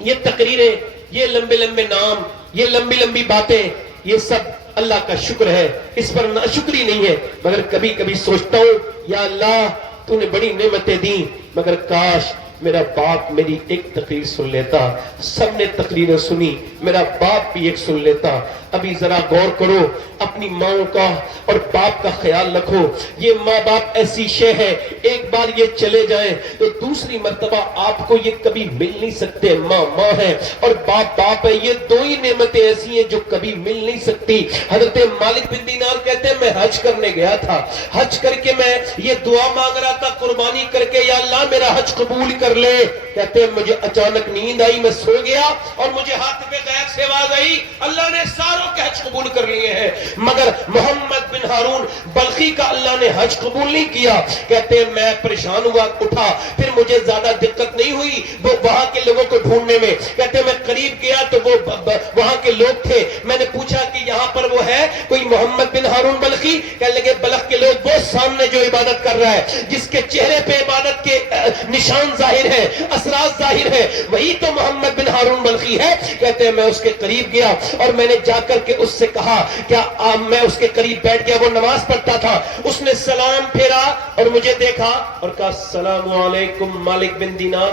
یہ تقریریں، یہ لمبے لمبے نام، یہ لمبی لمبی باتیں، یہ سب اللہ کا شکر ہے، اس پر ناشکری نہیں ہے. مگر کبھی کبھی سوچتا ہوں یا اللہ تو نے بڑی نعمتیں دی، مگر کاش میرا باپ میری ایک تقریر سن لیتا. سب نے تقریریں سنی، میرا باپ بھی ایک سن لیتا. ابھی ذرا غور کرو، اپنی ماں کا اور باپ کا خیال رکھو. یہ ماں باپ ایسی شے ہے، ایک بار یہ چلے جائیں تو دوسری مرتبہ آپ کو یہ کبھی مل نہیں سکتے. ماں ماں ہے اور باپ باپ ہے، یہ دو ہی نعمتیں ایسی ہیں جو کبھی مل نہیں سکتی. حضرت مالک بن دینار کہتے ہیں میں حج کرنے گیا تھا، حج کر کے میں یہ دعا مانگ رہا تھا قربانی کر کے، یا اللہ میرا حج قبول کر لے. کہتے ہیں مجھے اچانک نیند آئی، میں سو گیا اور مجھے ہاتھ پہ غیب سے آواز آئی اللہ نے ساروں کے حج قبول کر لیے ہیں، مگر محمد بن ہارون بلخی کا اللہ نے حج قبول نہیں کیا. کہتے ہیں میں پریشان ہوا, اٹھا. پھر مجھے زیادہ دقت نہیں ہوئی وہ وہاں کے لوگوں کو ڈھونڈنے میں. کہتے میں قریب گیا تو وہ وہاں کے لوگ تھے. میں نے پوچھا کہ یہاں پر وہ ہے کوئی محمد بن ہارون بلخی؟ کہنے لگے بلخ کے لوگ وہ سامنے جو عبادت کر رہا ہے, جس کے چہرے پہ عبادت کے نشان ظاہر ہیں, اثرات ظاہر ہیں, وہی تو محمد بن ہارون بلخی ہے. کہتے ہیں میں اس کے قریب گیا اور میں نے جا کر کے اس سے کہا کیا میں اس کے قریب بیٹھ گیا, وہ نماز پڑھتا تھا. اس نے سلام پھیرا اور مجھے دیکھا اور کہا السلام علیکم مالک بن دینار.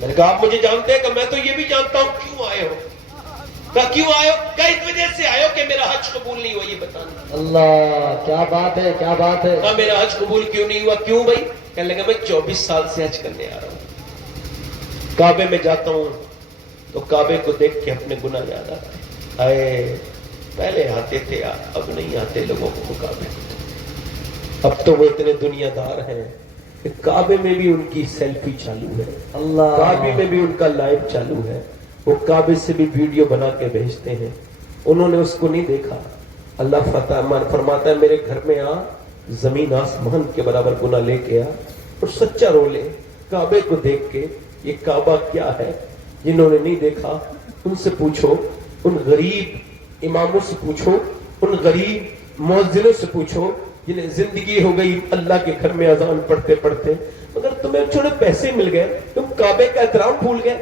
میں نے کہا آپ مجھے جانتے ہیں؟ کہ میں تو یہ بھی جانتا ہوں. کیوں آئے ہو؟ کہا کیوں آئے ہو؟ کہ اس وجہ سے آئے ہو کہ میرا حج قبول نہیں ہوا. یہ بتانا. اللہ کیا بات ہے, کیا بات ہے. کہا میرا حج قبول کیوں نہیں ہوا؟ کیوں بھائی؟ کہنے لگا میں 24 سال سے حج کرنے آ رہا ہوں, کعبے میں جاتا ہوں تو کعبے کو دیکھ کے اپنے گناہ یاد آتا ہے. آئے پہلے آتے تھے, اب نہیں آتے لوگوں کو کعبے کو. اب تو وہ اتنے دنیا دار ہیں کہ کعبے میں بھی ان کی سیلفی چالو ہے, اللہ کعبے میں بھی ان کا لائیو چالو ہے. وہ کعبے سے بھی ویڈیو بنا کے بھیجتے ہیں. انہوں نے اس کو نہیں دیکھا. اللہ فرماتا ہے میرے گھر میں آ, زمین آسمان کے برابر گناہ لے کے آ اور سچا رو لے. کعبے کو دیکھ کے یہ کعبہ کیا ہے. جنہوں نے نہیں دیکھا ان سے پوچھو, ان غریب اماموں سے پوچھو, ان غریب مؤذنوں سے پوچھو جنہیں زندگی ہو گئی اللہ کے گھر میں اذان پڑھتے پڑھتے, مگر تمہیں چھوڑے پیسے مل گئے, تم کعبے کا احترام بھول گئے.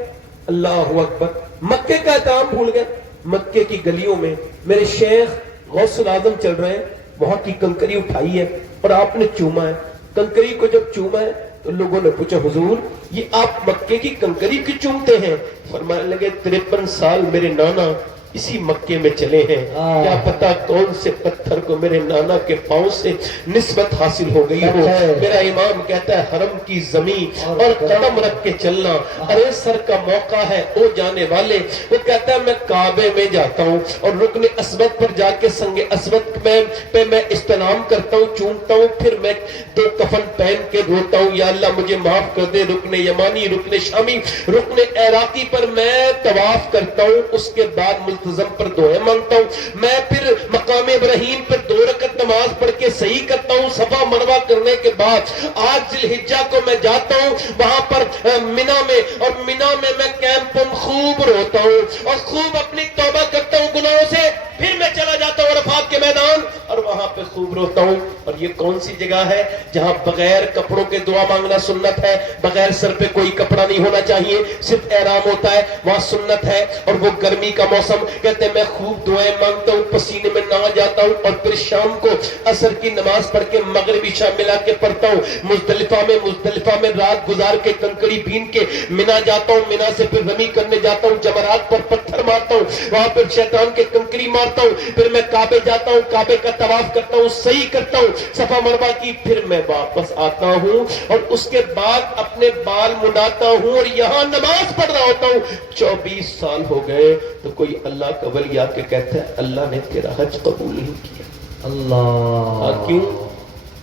اللہ اکبر. مکے کا احترام بھول گئے. مکے کی گلیوں میں میرے شیخ غوث العظم چل رہے ہیں, وہاں کی کنکری اٹھائی ہے اور آپ نے چوما ہے. کنکری کو جب چوما ہے تو لوگوں نے پوچھا حضور یہ آپ مکے کی کنکری کیوں چومتے ہیں؟ فرمانے لگے 53 سال میرے نانا اسی مکے میں چلے ہیں, کیا پتا کون سے پتھر کو میرے نانا کے پاؤں سے نسبت حاصل ہو گئی ہو. میرا امام کہتا ہے حرم کی زمین اور قدم رکھ کے چلنا, ارے سر کا موقع ہے او جانے والے. وہ کہتا ہے میں کعبے میں جاتا ہوں اور رکن اسود پر جا کے سنگ اسود پہ میں استلام کرتا ہوں, چومتا ہوں, پھر میں 2 کفن پہن کے روتا ہوں یا اللہ مجھے معاف کر دے. رکن یمانی, رکن شامی, رکن عراقی پر میں طواف کرتا ہوں, اس کے بعد ملتزم پر دعائیں مانگتا ہوں. میں پھر مقام ابراہیم پر 2 رکعت نماز پڑھ کے صحیح کرتا ہوں. صفا مروہ کرنے کے بعد 8 ذی الحجہ کو میں جاتا ہوں وہاں پر منا میں, اور منا میں میں کیمپ خوب روتا ہوں اور خوب اپنی توبہ کرتا ہوں گناہوں سے. پھر میں چلا جاتا ہوں عرفات کے میدان اور وہاں پہ خوب روتا ہوں. اور یہ کون سی جگہ ہے جہاں بغیر کپڑوں کے دعا مانگنا سنت ہے, بغیر سر پہ کوئی کپڑا نہیں ہونا چاہیے, صرف احرام ہوتا ہے, وہاں سنت ہے. اور وہ گرمی کا موسم, کہتے ہیں میں خوب دعائیں مانگتا ہوں, پسینے میں نہا جاتا ہوں اور پھر شام کو عصر کی نماز پڑھ کے مغرب عشاء ملا کے پڑھتا ہوں. مزدلفہ میں رات گزار کے کنکڑی بین کے منا جاتا ہوں. منا سے پھر رمی کرنے جاتا ہوں, جمرات پر پتھر مارتا ہوں, وہاں پر شیطان کے کنکڑی مارتا ہوں. پھر میں کعبے جاتا ہوں, کعبے کا طواف کرتا ہوں, صحیح کرتا ہوں صفا مروہ کی. پھر میں واپس آتا ہوں اور اس کے بعد اپنے بال مناتا ہوں اور یہاں نماز پڑھ رہا ہوتا ہوں. 24 سال ہو گئے تو کوئی اللہ کا ولی آ کے کہتا ہے اللہ نے تیرا حج قبول نہیں کیا. اللہ کیوں؟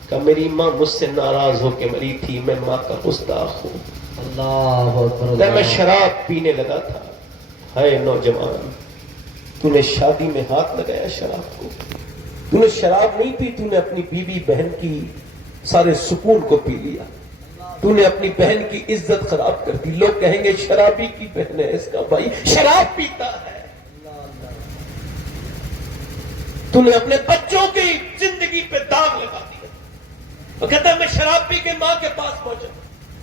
کہ میری ماں مجھ سے ناراض ہو کے مری تھی, میں ماں کا گستاخ ہوں. اللہ اکبر. میں شراب پینے لگا تھا. ہائے نوجوان, تو نے شادی میں ہاتھ لگایا شراب کو. تو نے شراب نہیں پی, تو نے اپنی بیوی بہن کی سارے سکون کو پی لیا. تو نے اپنی بہن کی عزت خراب کر دی. لوگ کہیں گے شرابی کی بہن ہے, اس کا بھائی شراب پیتا ہے. تو نے اپنے بچوں کی زندگی پہ داغ لگا دیا. وہ کہتا ہے میں شراب پی کے ماں کے پاس پہنچا,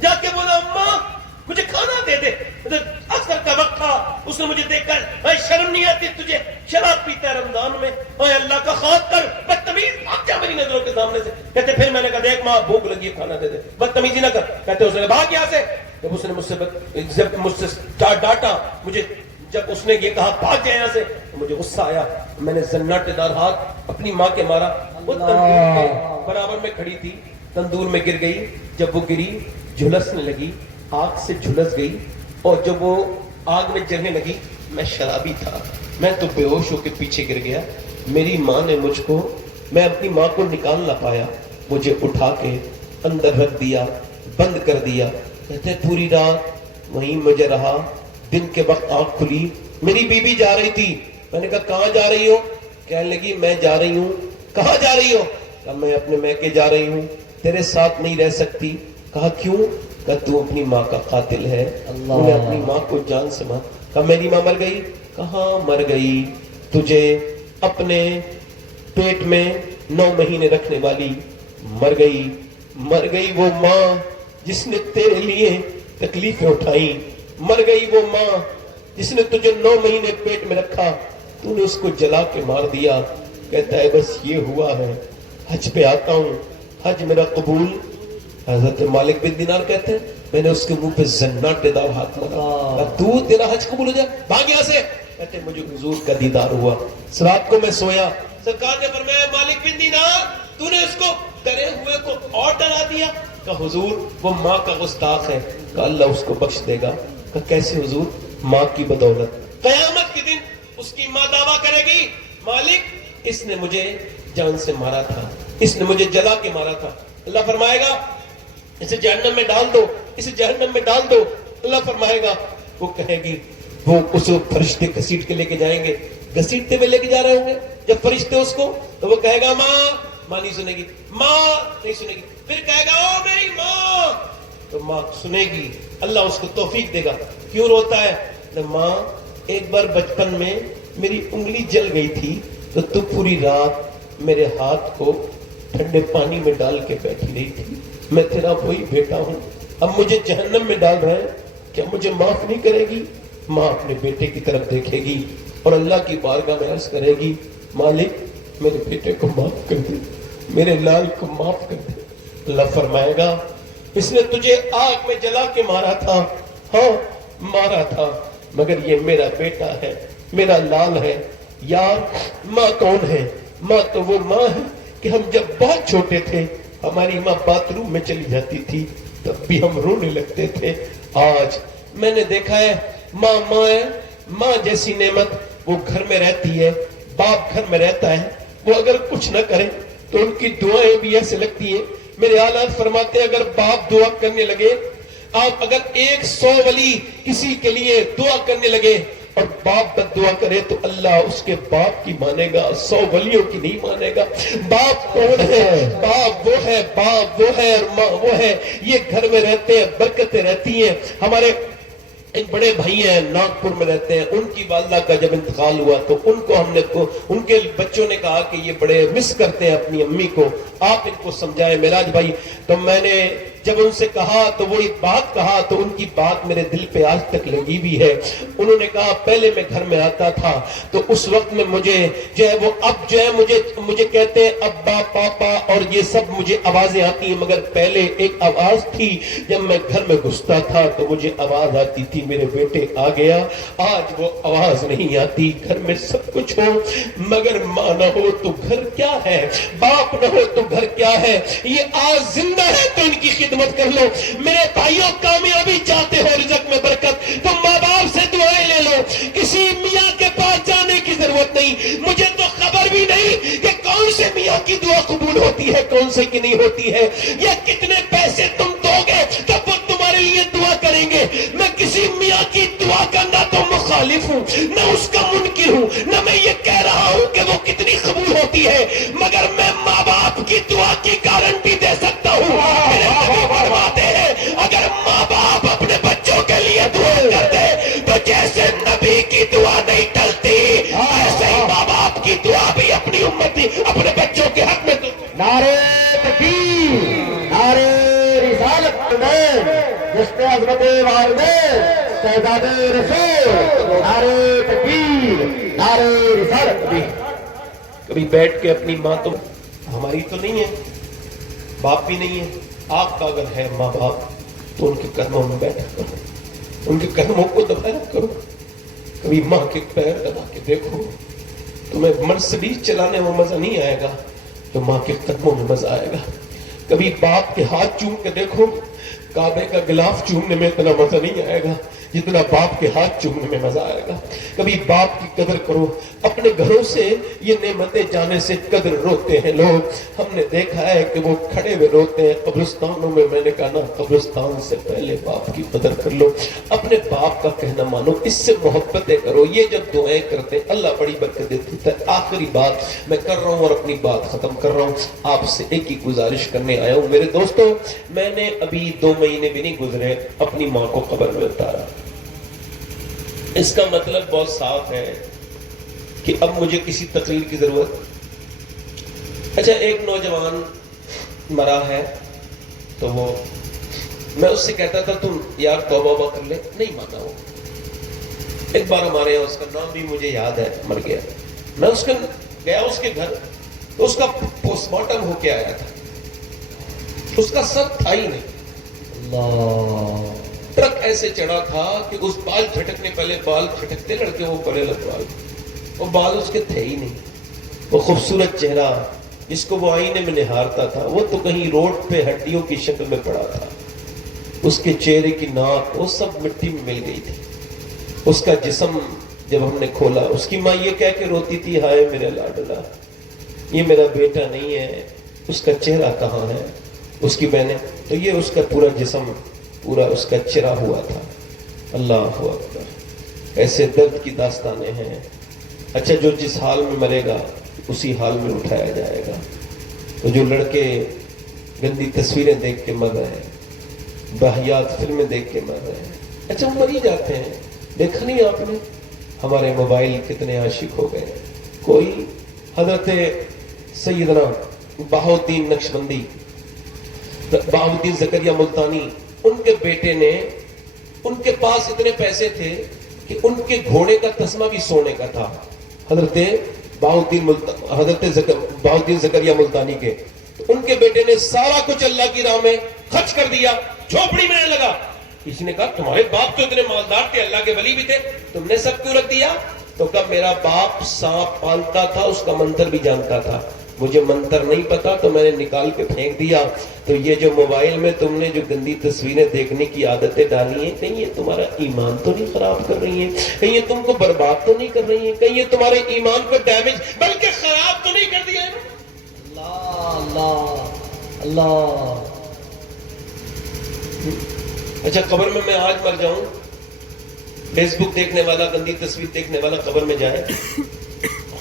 جا کے بولا اماں مجھے کھانا دے دے. عصر کا وقت تھا, اس نے مجھے دیکھ کر شرم نہیں آتی تجھے, شراب پیتا ہے رمضان میں, اے اللہ کا خوف کر, بدتمیز بھاگ جا میری نظروں کے سامنے سے. کہتے پھر میں نے کہا دیکھ ماں بھوک لگی ہے, کھانا دے دے, بدتمیزی نہ کر. کہتے اس نے بھاگ یہاں سے. جب اس نے مجھ سے ڈانٹا, مجھے جب اس نے یہ کہا بھاگ جائے یہاں سے, مجھے غصہ آیا. میں نے زناٹے دار ہاتھ اپنی ماں کے مارا. وہ تندور کے برابر میں کھڑی تھی, تندور میں گر گئی. جب وہ گری جھلسنے لگی, آگ سے جھلس گئی, اور جب وہ آگ میں جلنے لگی, میں شرابی تھا, میں تو بے ہوش ہو کے پیچھے گر گیا. میری ماں نے مجھ کو, میں اپنی ماں کو نکال نہ پایا, مجھے اٹھا کے اندر رکھ دیا, بند کر دیا. کہتے پوری رات وہیں مجھے رہا. دن کے وقت آنکھ کھلی, میری بیوی جا رہی تھی. میں نے کہا کہاں جا رہی ہو؟ کہنے لگی میں جا رہی ہوں. کہاں جا رہی ہو؟ کہا میں اپنے میکے جا رہی ہوں. تیرے ساتھ نہیں رہ سکتی. کہا کیوں؟ کہا تو اپنی ماں کا قاتل ہے. اللہ. انہیں اپنی ماں کو جان سے مار. کہا میری ماں مر گئی؟ کہاں مر گئی. تجھے اپنے پیٹ میں 9 مہینے رکھنے والی مر گئی. مر گئی وہ ماں جس نے تیرے لیے تکلیفیں اٹھائی. مر گئی وہ ماں جس نے تجھے 9 مہینے پیٹ میں رکھا. تو نے اس کو جلا کے مار دیا. کہتا ہے بس یہ ہوا ہے. حج پہ آتا ہوں, حج میرا قبول. حضرت مالک بن دینار کہتے ہیں میں نے اس کے منہ پہ زناٹے دار ہاتھ مارا. تو تیرا حج قبول ہو جائے, بھاگ یہاں سے. کہتے ہیں مجھے حضور کا دیدار ہوا. رات کو میں سویا, سرکار نے فرمایا مالک بن دینار تو نے اس کو ڈرے ہوئے کو اور ڈرا دیا. کہا حضور وہ ماں کا گستاخ ہے. کہا اللہ اس کو بخش دے گا. کہا کیسے حضور؟ ماں کی بدولت. قیامت کے دن اس کی ماں دعویٰ کرے گی مالک اس نے مجھے جان سے مارا تھا, اس نے مجھے جلا کے مارا تھا. اللہ فرمائے گا اسے جہنم میں ڈال دو, اسے جہنم میں ڈال دو. اللہ فرمائے گا, وہ کہے گی, وہ اس فرشتے گھسیٹ کے لے کے جائیں گے, گھسیٹتے ہوئے لے کے جا رہے ہوں گے جب فرشتے اس کو, تو وہ کہے گا ماں. ماں نہیں سنے گی, ماں نہیں سنے گی. پھر کہے گا او میری ماں, تو ماں سنے گی. اللہ اس کو توفیق دے گا. کیوں روتا ہے؟ ماں ایک بار بچپن میں میری انگلی جل گئی تھی تو پوری رات میرے ہاتھ کو ٹھنڈے پانی میں ڈال کے بیٹھی رہی تھی. میں تیرا وہی بیٹا ہوں, اب مجھے جہنم میں ڈال رہا ہے, کیا مجھے معاف نہیں کرے گی؟ ماں اپنے بیٹے کی طرف دیکھے گی اور اللہ کی بارگاہ میں عرض کرے گی مالک میرے بیٹے کو معاف کر دے, میرے لال کو معاف کر دے. اللہ فرمائے گا اس نے تجھے آگ میں جلا کے مارا تھا, ہاں مارا تھا, مگر یہ میرا بیٹا ہے, میرا لال ہے. یار ماں کون ہے؟ ماں تو وہ ماں ہے کہ ہم جب بہت چھوٹے تھے ہماری ماں باتھ روم میں چلی جاتی تھی تب بھی ہم رونے لگتے تھے. آج میں نے دیکھا ہے ماں ماں ہے, ماں جیسی نعمت وہ گھر میں رہتی ہے, باپ گھر میں رہتا ہے, وہ اگر کچھ نہ کرے تو ان کی دعائیں بھی ایسے لگتی ہیں. میرے آلات فرماتے ہیں اگر باپ دعا کرنے لگے, آپ اگر 100 ولی کسی کے لیے دعا کرنے لگے اور باپ بد دعا کرے تو اللہ اس کے باپ کی مانے گا, 100 ولیوں کی نہیں مانے گا. باپ کون ہے؟ باپ وہ ہے, باپ وہ ہے اور ماں وہ ہے. یہ گھر میں رہتے ہیں, برکتیں رہتی ہیں. ہمارے ایک بڑے بھائی ہیں ناگپور میں رہتے ہیں, ان کی والدہ کا جب انتقال ہوا تو ان کو ہم نے ان کے بچوں نے کہا کہ یہ بڑے مس کرتے ہیں اپنی امی کو, آپ ان کو سمجھائیں معراج بھائی. تو میں نے جب ان سے کہا تو وہ ایک بات کہا تو ان کی بات میرے دل پہ آج تک لگی بھی ہے. انہوں نے کہا پہلے میں گھر میں آتا تھا تو اس وقت میں مجھے جو ہے وہ اب جو ہے مجھے کہتے ہیں ابا پاپا اور یہ سب مجھے آوازیں آتی ہیں, مگر پہلے ایک آواز تھی جب میں گھر میں گھستا تھا تو مجھے آواز آتی تھی میرے بیٹے آ گیا. آج وہ آواز نہیں آتی. گھر میں سب کچھ ہو مگر ماں نہ ہو تو گھر کیا ہے, باپ نہ ہو تو گھر کیا ہے. یہ آج زندہ ہے تو ان کی خدمت کر لو. میرے بھائیوں کامیابی چاہتے ہو, رزق میں برکت, تو ماں باپ سے دعائیں لے لو. کسی میاں کے پاس جانے کی ضرورت نہیں. مجھے تو خبر بھی نہیں کہ کون سے میاں کی دعا قبول ہوتی ہے کون سے کی نہیں ہوتی ہے, یا کتنے پیسے تم دو گے تب وہ تمہارے لیے دعا کریں گے. میں کسی میاں کی دعا کا نہ تو مخالف ہوں نہ اس کا منکر ہوں, نہ میں یہ کہہ رہا ہوں کہ وہ کتنی قبول ہوتی ہے, مگر میں ماں باپ کی دعا کی گارنٹی دے سکتا ہوں. میرے نبی فرماتے ہیں اگر ماں باپ اپنے بچوں کے لیے دعا کرتے تو جیسے نبی کی دعا نہیں ٹلتی ایسے ہی ماں باپ کی دعا بھی اپنی امتی اپنے بچوں کے حق میں. نعرے تکبیر, نعرے رسالت میں جس پہ عظمت والدین شہزادے رسول, نعرے تکبیر, نعرے رسالت میں. کبھی بیٹھ کے اپنی ماں تو ہماری تو نہیں ہے, باپ بھی نہیں ہے, آپ کا اگر ہے ماں باپ تو ان کے قدموں میں بیٹھا کرو, ان کے قدموں کو دبایا کرو. کبھی ماں کے پیر دبا کے دیکھو, تمہیں مرسڈیز چلانے میں مزہ نہیں آئے گا تو ماں کے قدموں میں مزہ آئے گا. کبھی باپ کے ہاتھ چوم کے دیکھو, کعبے کا غلاف چومنے میں اتنا مزہ نہیں آئے گا جتنا باپ کے ہاتھ چومنے میں مزہ آئے گا. کبھی باپ کی قدر کرو. اپنے گھروں سے یہ نعمتیں جانے سے قدر روتے ہیں لوگ. ہم نے دیکھا ہے کہ وہ کھڑے ہوئے روتے ہیں قبرستانوں میں. میں نے کہا نا، قبرستان سے پہلے باپ کی قدر کر لو. اپنے باپ کا کہنا مانو، اس سے محبتیں کرو. یہ جب دعائیں کرتے ہیں اللہ بڑی برکت دیتا ہے. آخری بات میں کر رہا ہوں اور اپنی بات ختم کر رہا ہوں. آپ سے ایک ہی گزارش کرنے آیا ہوں میرے دوستوں. میں نے ابھی 2 مہینے بھی نہیں گزرے اپنی ماں کو قبر میں اتارا. اس کا مطلب بہت صاف ہے کہ اب مجھے کسی تقریر کی ضرورت. اچھا، ایک نوجوان مرا ہے تو وہ، میں اس سے کہتا تھا تم یار توبہ کر لے، نہیں مانا وہ. ایک بار ہمارے یہاں، اس کا نام بھی مجھے یاد ہے، مر گیا. میں اس کے گیا اس کے گھر، تو اس کا پوسٹ مارٹم ہو کے آیا تھا. اس کا سر تھا ہی نہیں. اللہ، ٹرک ایسے چڑھا تھا کہ اس بال جھٹکنے، پہلے بال جھٹکتے لڑکے وہ بڑے لگ بال، وہ بال اس کے تھے ہی نہیں. وہ خوبصورت چہرہ جس کو وہ آئینے میں نہارتا تھا، وہ تو کہیں روڈ پہ ہڈیوں کی شکل میں پڑا تھا. اس کے چہرے کی ناک وہ سب مٹی میں مل گئی تھی. اس کا جسم جب ہم نے کھولا، اس کی ماں یہ کہہ کے روتی تھی، ہائے میرا لاڈلا، یہ میرا بیٹا نہیں ہے. اس کا چہرہ کہاں ہے؟ اس کی بہنیں، تو یہ اس کا پورا جسم، پورا اس کا چرا ہوا تھا. اللہ اکبر، ایسے درد کی داستانیں ہیں. اچھا، جو جس حال میں مرے گا اسی حال میں اٹھایا جائے گا. تو جو لڑکے گندی تصویریں دیکھ کے مر رہے ہیں، واہیات فلمیں دیکھ کے مر رہے ہیں، اچھا وہ مر ہی جاتے ہیں. دیکھا نہیں آپ نے ہمارے موبائل کتنے عاشق ہو گئے. کوئی حضرت سیدنا بہاؤالدین نقشبندی، بہاؤالدین زکریا ملتانی، ان کے بیٹے نے، ان کے پاس اتنے پیسے تھے کہ ان کے گھوڑے کا تسمہ بھی سونے کا تھا. حضرت بہاؤالدین زکریا ملتانی کے، ان کے بیٹے نے سارا کچھ اللہ کی راہ میں خرچ کر دیا، جھوپڑی میں لگا. کسی نے کہا تمہارے باپ تو اتنے مالدار تھے، اللہ کے ولی بھی تھے، تم نے سب کیوں رکھ دیا؟ تو کہا میرا باپ سانپ پالتا تھا، اس کا منتر بھی جانتا تھا، مجھے منتر نہیں پتا تو میں نے نکال کے پھینک دیا. تو یہ جو موبائل میں تم نے جو گندی تصویریں دیکھنے کی عادتیں ڈالی ہیں، کہیں یہ تمہارا ایمان تو نہیں خراب کر رہی ہیں؟ کہیں یہ تم کو برباد تو نہیں کر رہی ہیں؟ کہیں یہ تمہارے ایمان کو ڈیمیج بلکہ خراب تو نہیں کر دیا ہے؟ اللہ اللہ اللہ. اچھا، قبر میں آج مر جاؤں، فیس بک دیکھنے والا، گندی تصویر دیکھنے والا قبر میں جائے.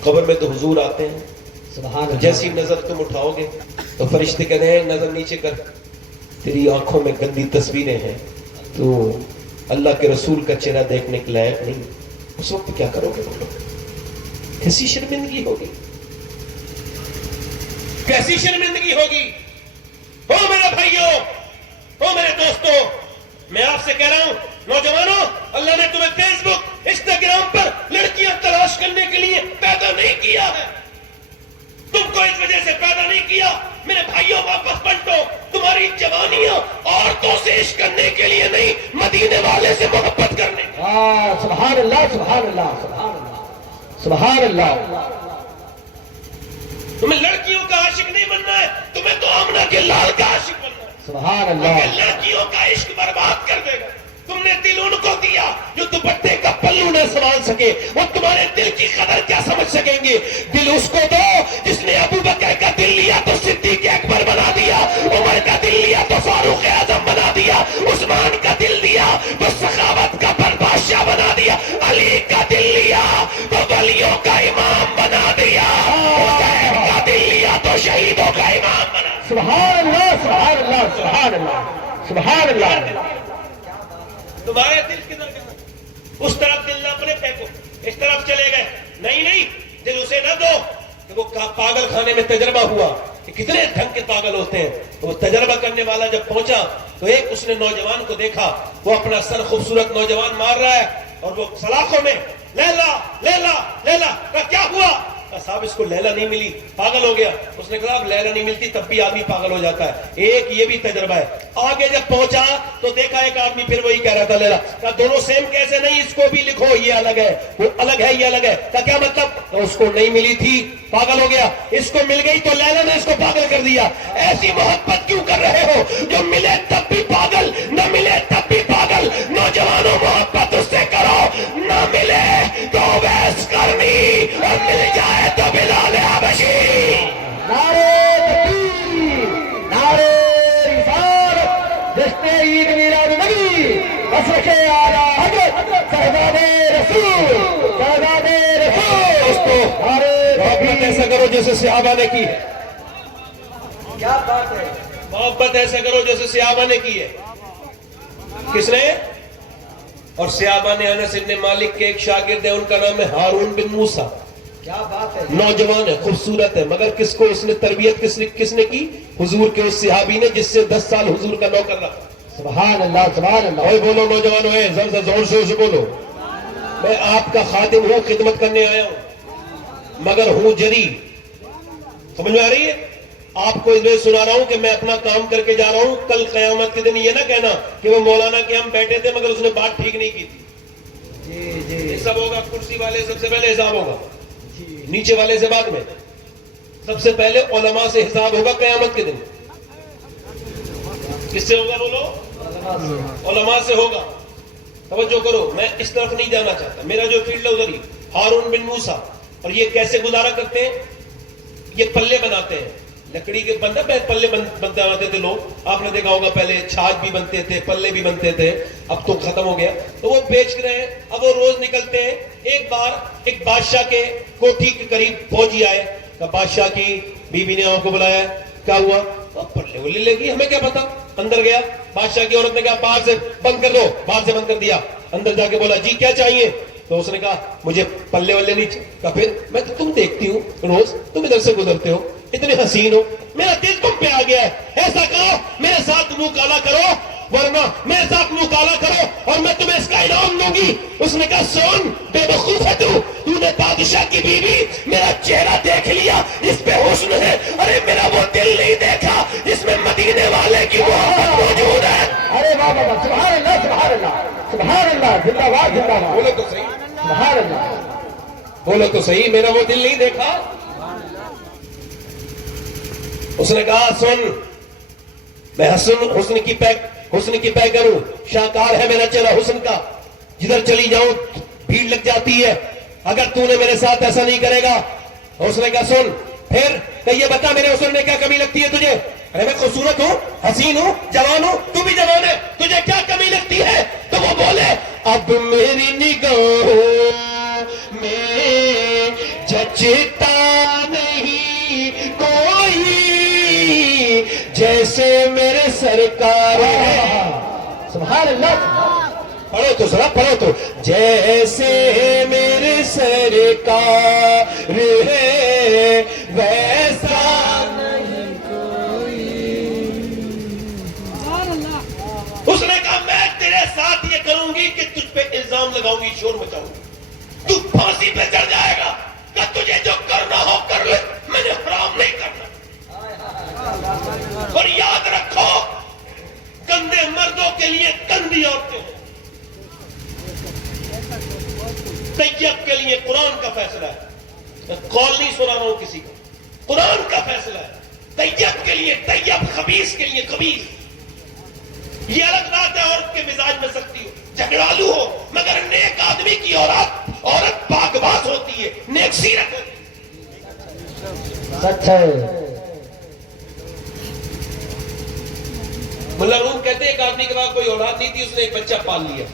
قبر میں تو حضور آتے ہیں. سبحان اللہ. جیسی نظر تم اٹھاؤ گے تو فرشتے کہتے ہیں نظر نیچے کر، تیری آنکھوں میں گندی تصویریں ہیں، تو اللہ کے رسول کا چہرہ دیکھنے کے لائق نہیں. اس وقت کیا کرو گے؟ کیسی شرمندگی ہوگی، کیسی شرمندگی ہوگی. ہو میرے بھائیوں، ہو میرے دوستوں، میں آپ سے کہہ رہا ہوں نوجوانوں، اللہ نے تمہیں فیس بک، انسٹاگرام پر لڑکیاں تلاش کرنے کے لیے پیدا نہیں کیا ہے. تم کو اس وجہ سے پیدا نہیں کیا. میرے بھائیوں واپس پلٹو. تمہاری جوانیاں عورتوں سے عشق کرنے کے لیے نہیں، مدینے والے سے محبت کرنے. سبحان اللہ سبحان اللہ سبحان اللہ سبحان اللہ. تمہیں لڑکیوں کا عاشق نہیں بننا ہے، تمہیں تو آمنہ کے لال کا عاشق بننا ہے. سبحان اللہ. لڑکیوں کا عشق برباد کر دے گا. تم نے دل ان کو دیا جو دوپٹے کا پلو نہ سنبھال سکے، وہ تمہارے دل کی قدر کیا سمجھ سکیں گے؟ دل اس کو دو جس نے ابو بکر کا دل لیا تو صدیق اکبر بنا دیا، عمر کا دل لیا تو فاروق اعظم بنا دیا، عثمان کا دل لیا تو سخاوت کا بادشاہ بنا دیا، علی کا دل لیا تو ولیوں کا امام بنا دیا، حسین کا دل لیا تو شہیدوں کا امام بنا دیا. سبحان اللہ سبحان اللہ سبحان اللہ سبحان اللہ. تمہارے دل کدھر کدھر؟ اس طرف دل نہ اپنے پھینکو، اس طرف چلے گئے. نہیں، دل اسے نہ دو کہ وہ پاگل خانے میں تجربہ ہوا کہ کتنے ڈھنگ کے پاگل ہوتے ہیں. وہ تجربہ کرنے والا جب پہنچا تو ایک اس نے نوجوان کو دیکھا، وہ اپنا سر خوبصورت نوجوان مار رہا ہے اور وہ سلاخوں میں لیلا لیلا لیلا. کیا ہوا؟ صاحب اس کو لیلا نہیں ملی، پاگل ہو گیا. اس نے کہا اب لیلا نہیں ملتی تب بھی آدمی پاگل ہو جاتا ہے. ایک یہ بھی تجربہ ہے. آگے جب پہنچا تو دیکھا ایک آدمی پھر وہی کہہ رہا تھا لیلا. کہا دونوں سیم کیسے نہیں، اس کو بھی لکھو، یہ الگ ہے، وہ الگ ہے، یہ الگ ہے. کہا کیا مطلب؟ تو اس کو نہیں ملی تھی، پاگل ہو گیا. اس کو مل گئی تو لیلا نے اس کو پاگل کر دیا. ایسی محبت کیوں کر رہے ہو جو ملے تب بھی پاگل، نہ ملے تب بھی پاگل؟ نوجوانوں محبت مشرق اعلیٰ حضرت صاحبان رسول دوستو محبت ایسا کرو جیسے صحابہ نے کی ہے. کیا بات ہے. محبت ایسا کرو جیسے صحابہ نے کی ہے. کس نے؟ اور صحابہ نے انس ابن مالک کے ایک شاگرد ہے، ان کا نام ہے ہارون بن موسیٰ. کیا بات ہے. نوجوان ہے، خوبصورت ہے، مگر کس کو اس نے تربیت کس نے کی؟ حضور کے اس صحابی نے جس سے 10 سال حضور کا نوکر رہا. سبحان اللہ سبحان اللہ. اوے بولو نوجوان ہوئے، زور سے بولو. میں آپ کا خادم ہوں، خدمت کرنے آیا ہوں، مگر ہوں جری. سمجھ میں آ رہی ہے؟ آپ کو اس لیے سنا رہا ہوں کہ میں اپنا کام کر کے جا رہا ہوں. کل قیامت کے دن یہ نہ کہنا کہ وہ مولانا کے ہم بیٹھے تھے مگر اس نے بات ٹھیک نہیں کی تھی. جی جی یہ سب ہوگا، کرسی والے سب سے پہلے حساب ہوگا، جی. نیچے والے سے بعد میں. سب سے پہلے علماء سے حساب ہوگا قیامت کے دن. کس سے ہوگا بولو؟ علماء سے ہوگا. توجہ کرو، میں اس طرف نہیں جانا چاہتا، میرا جو فیلڈ ہے ادھر ہی. ہارون بن موسیٰ. اور یہ کیسے گزارا کرتے ہیں؟ یہ پلے بناتے ہیں، لکڑی کے پلے بنتے تھے لوگ. آپ نے دیکھا ہوگا پہلے چھاج بھی بنتے تھے، پلے بھی بنتے تھے، اب تو ختم ہو گیا. تو وہ بیچ رہے ہیں. اب وہ روز نکلتے ہیں. ایک بار ایک بادشاہ کے کوٹھی کے قریب فوجی آئے. بادشاہ کی بیوی نے آپ کو بلایا. کیا ہوا؟ پلے وہ لے گی، ہمیں کیا پتا. اندر گیا، بادشاہ کی عورت نے کہا باہر سے بند کر دو. باہر سے بند کر دیا. اندر جا کے بولا جی کیا چاہیے؟ تو اس نے کہا مجھے پلے والے نہیں چاہیے. کہا پھر؟ میں تو تم دیکھتی ہوں روز، تم ادھر سے گزرتے ہو، اتنے حسین ہو، میرا دل تم پہ آ گیا ہے. ایسا کرو میرے ساتھ منہ کالا کرو، ورنہ میرے ساتھ منہ کالا کرو اور میں تمہیں اس کا انعام دوں گی. اس نے کہا سن بے وقوف ہے تو نے بادشاہ کی بیوی میرا چہرہ دیکھ لیا، اس پہ حسن ہے، ارے میرا وہ دل نہیں دیکھا جس میں مدینے والے کی محبت موجود ہے. ارے واہ واہ سبحان اللہ سبحان اللہ سبحان اللہ. زندہ باد زندہ باد. بولو تو صحیح، سبحان اللہ. بولو تو صحیح، میرا وہ دل نہیں دیکھا. اس نے کہا سن میں حسن کی پیکر ہوں، شاہکار ہے میرا چہرہ حسن کا، جدھر چلی جاؤں بھیڑ لگ جاتی ہے. اگر تو نے میرے ساتھ ایسا نہیں کرے گا. اس نے کہا سن پھر کہ یہ بتا میرے حسن میں کیا کمی لگتی ہے تجھے؟ ارے میں خوبصورت ہوں، حسین ہوں، جوان ہوں، تو بھی جوان ہے، تجھے کیا کمی لگتی ہے؟ تو وہ بولے اب میری نگاہوں میں جچتا نہیں کوئی جیسے میرے سرکار ہے. سبحان اللہ. پڑھو تو ذرا، پڑھو تو. جیسے میرے سرکار ہے ویسا نہیں کوئی. اس نے کہا میں تیرے ساتھ یہ کروں گی کہ تجھ پہ الزام لگاؤں گی، شور مچاؤں گی، تو پھانسی پہ چڑھ جائے گا. کہ تجھے جو کرنا ہو کر لے، میں نے حرام نہیں کرنا. اور یاد رکھو گندے مردوں کے لیے گندی عورتیں ہیں. طیب کے لیے قرآن کا فیصلہ ہے. قول نہیں سنا رہا ہوں کسی کا، قرآن کا فیصلہ ہے. طیب کے لیے طیب، خبیث کے لیے خبیث. یہ الگ بات ہے عورت کے مزاج میں سختی ہو، جھگڑالو ہو، مگر نیک آدمی کی عورت پاک باز ہوتی ہے، نیک سیرت ہوتی ہے. سچ ہے. ملا روم کہتے ہیں ایک آدمی کے پاس کوئی اولاد نہیں تھی، اس نے ایک بچہ پال لیا.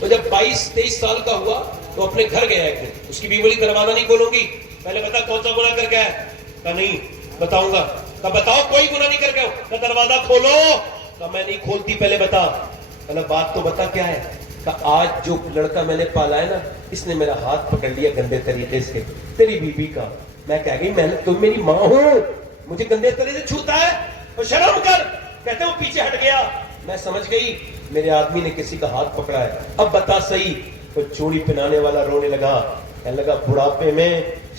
تو جب 22-23 سال کا ہوا تو اپنے گھر گیا. ایک دن اس کی بیوی بولی دروازہ نہیں کھولوں گی، پہلے بتا کون سا گناہ کر کے ہے؟ کہا نہیں بتاؤں گا. کہا بتاؤ کوئی گناہ نہیں کر کے. کہا دروازہ کھولو. کہا میں نہیں کھولتی، پہلے بتا. کہا بات تو بتا کیا ہے. کہا آج جو لڑکا میں نے پالا ہے نا، اس نے میرا ہاتھ پکڑ لیا گندے طریقے سے، تیری بیوی کا. میں کہہ گئی میں تم میری ماں ہوں، مجھے گندے طریقے سے چھوتا ہے، اور شرم کر. کہتے وہ پیچھے ہٹ گیا. میں سمجھ گئی میرے آدمی نے کسی کا ہاتھ پکڑا ہے. اب بتا صحیح. وہ چوڑی پہنانے والا رونے لگا، کہنے لگا بڑھاپے میں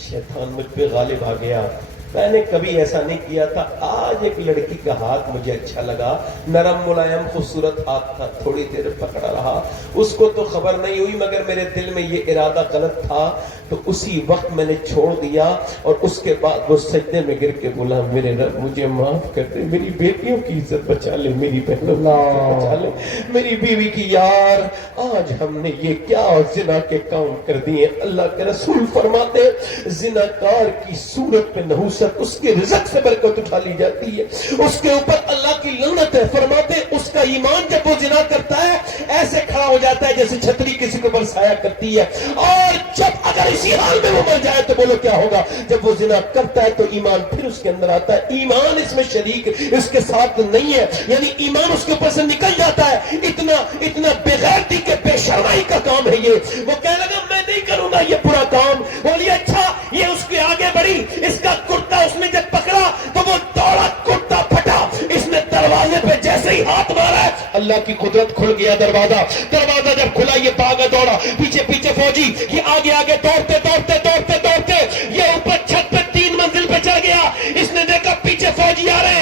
شیطان مجھ پہ غالب آ گیا. میں نے کبھی ایسا نہیں کیا تھا، آج ایک لڑکی کا ہاتھ مجھے اچھا لگا، نرم ملائم خوبصورت ہاتھ تھا، تھوڑی دیر پکڑا رہا. اس کو تو خبر نہیں ہوئی مگر میرے دل میں یہ ارادہ غلط تھا، تو اسی وقت میں نے چھوڑ دیا. اور اس کے بعد وہ سجدے میں گر کے بولا میرے رب مجھے معاف کر دے، میری بیٹیوں کی عزت بچا لے، میری بہنوں کی عزت بچا لے، میری بیوی کی. یار آج ہم نے یہ کیا زنا کے کام کر دیے. اللہ کے رسول فرماتے زناکار کی صورت پہ نحوست کوثر اس کے رزق سے برکت اٹھا لی جاتی ہے. اس کے اوپر اللہ کی لعنت ہے. فرماتے اس کا ایمان جب وہ زنا کرتا ہے ایسے کھڑا ہو جاتا ہے جیسے چھتری کسی کو برسایا کرتی ہے. اور جب اگر اسی حال میں وہ مر جائے تو بولو کیا ہوگا؟ جب وہ زنا کرتا ہے تو ایمان پھر اس کے اندر آتا ہے. ایمان اس میں شریک اس کے ساتھ نہیں ہے، یعنی ایمان اس کے اوپر سے نکل جاتا ہے. اتنا بغیرتی کے بے شرمائی کا کام ہے یہ. وہ کہنے لگا میں نہیں کروں گا یہ برا کام. بولیے اچھا. یہ اس کے آگے بڑھی، اس کا کرتا اس نے جب پکڑا تو وہ دوڑا، کرتا پھٹا. اس نے دروازے پہ جیسے ہی ہاتھ مارا ہے اللہ کی قدرت کھل گیا دروازہ. دروازہ جب کھلا یہ بھاگا دوڑا، پیچھے پیچھے فوجی، یہ آگے آگے دوڑتے دوڑتے یہ اوپر چھت پہ 3 منزل پہ چڑھ گیا. اس نے دیکھا پیچھے فوجی آ رہے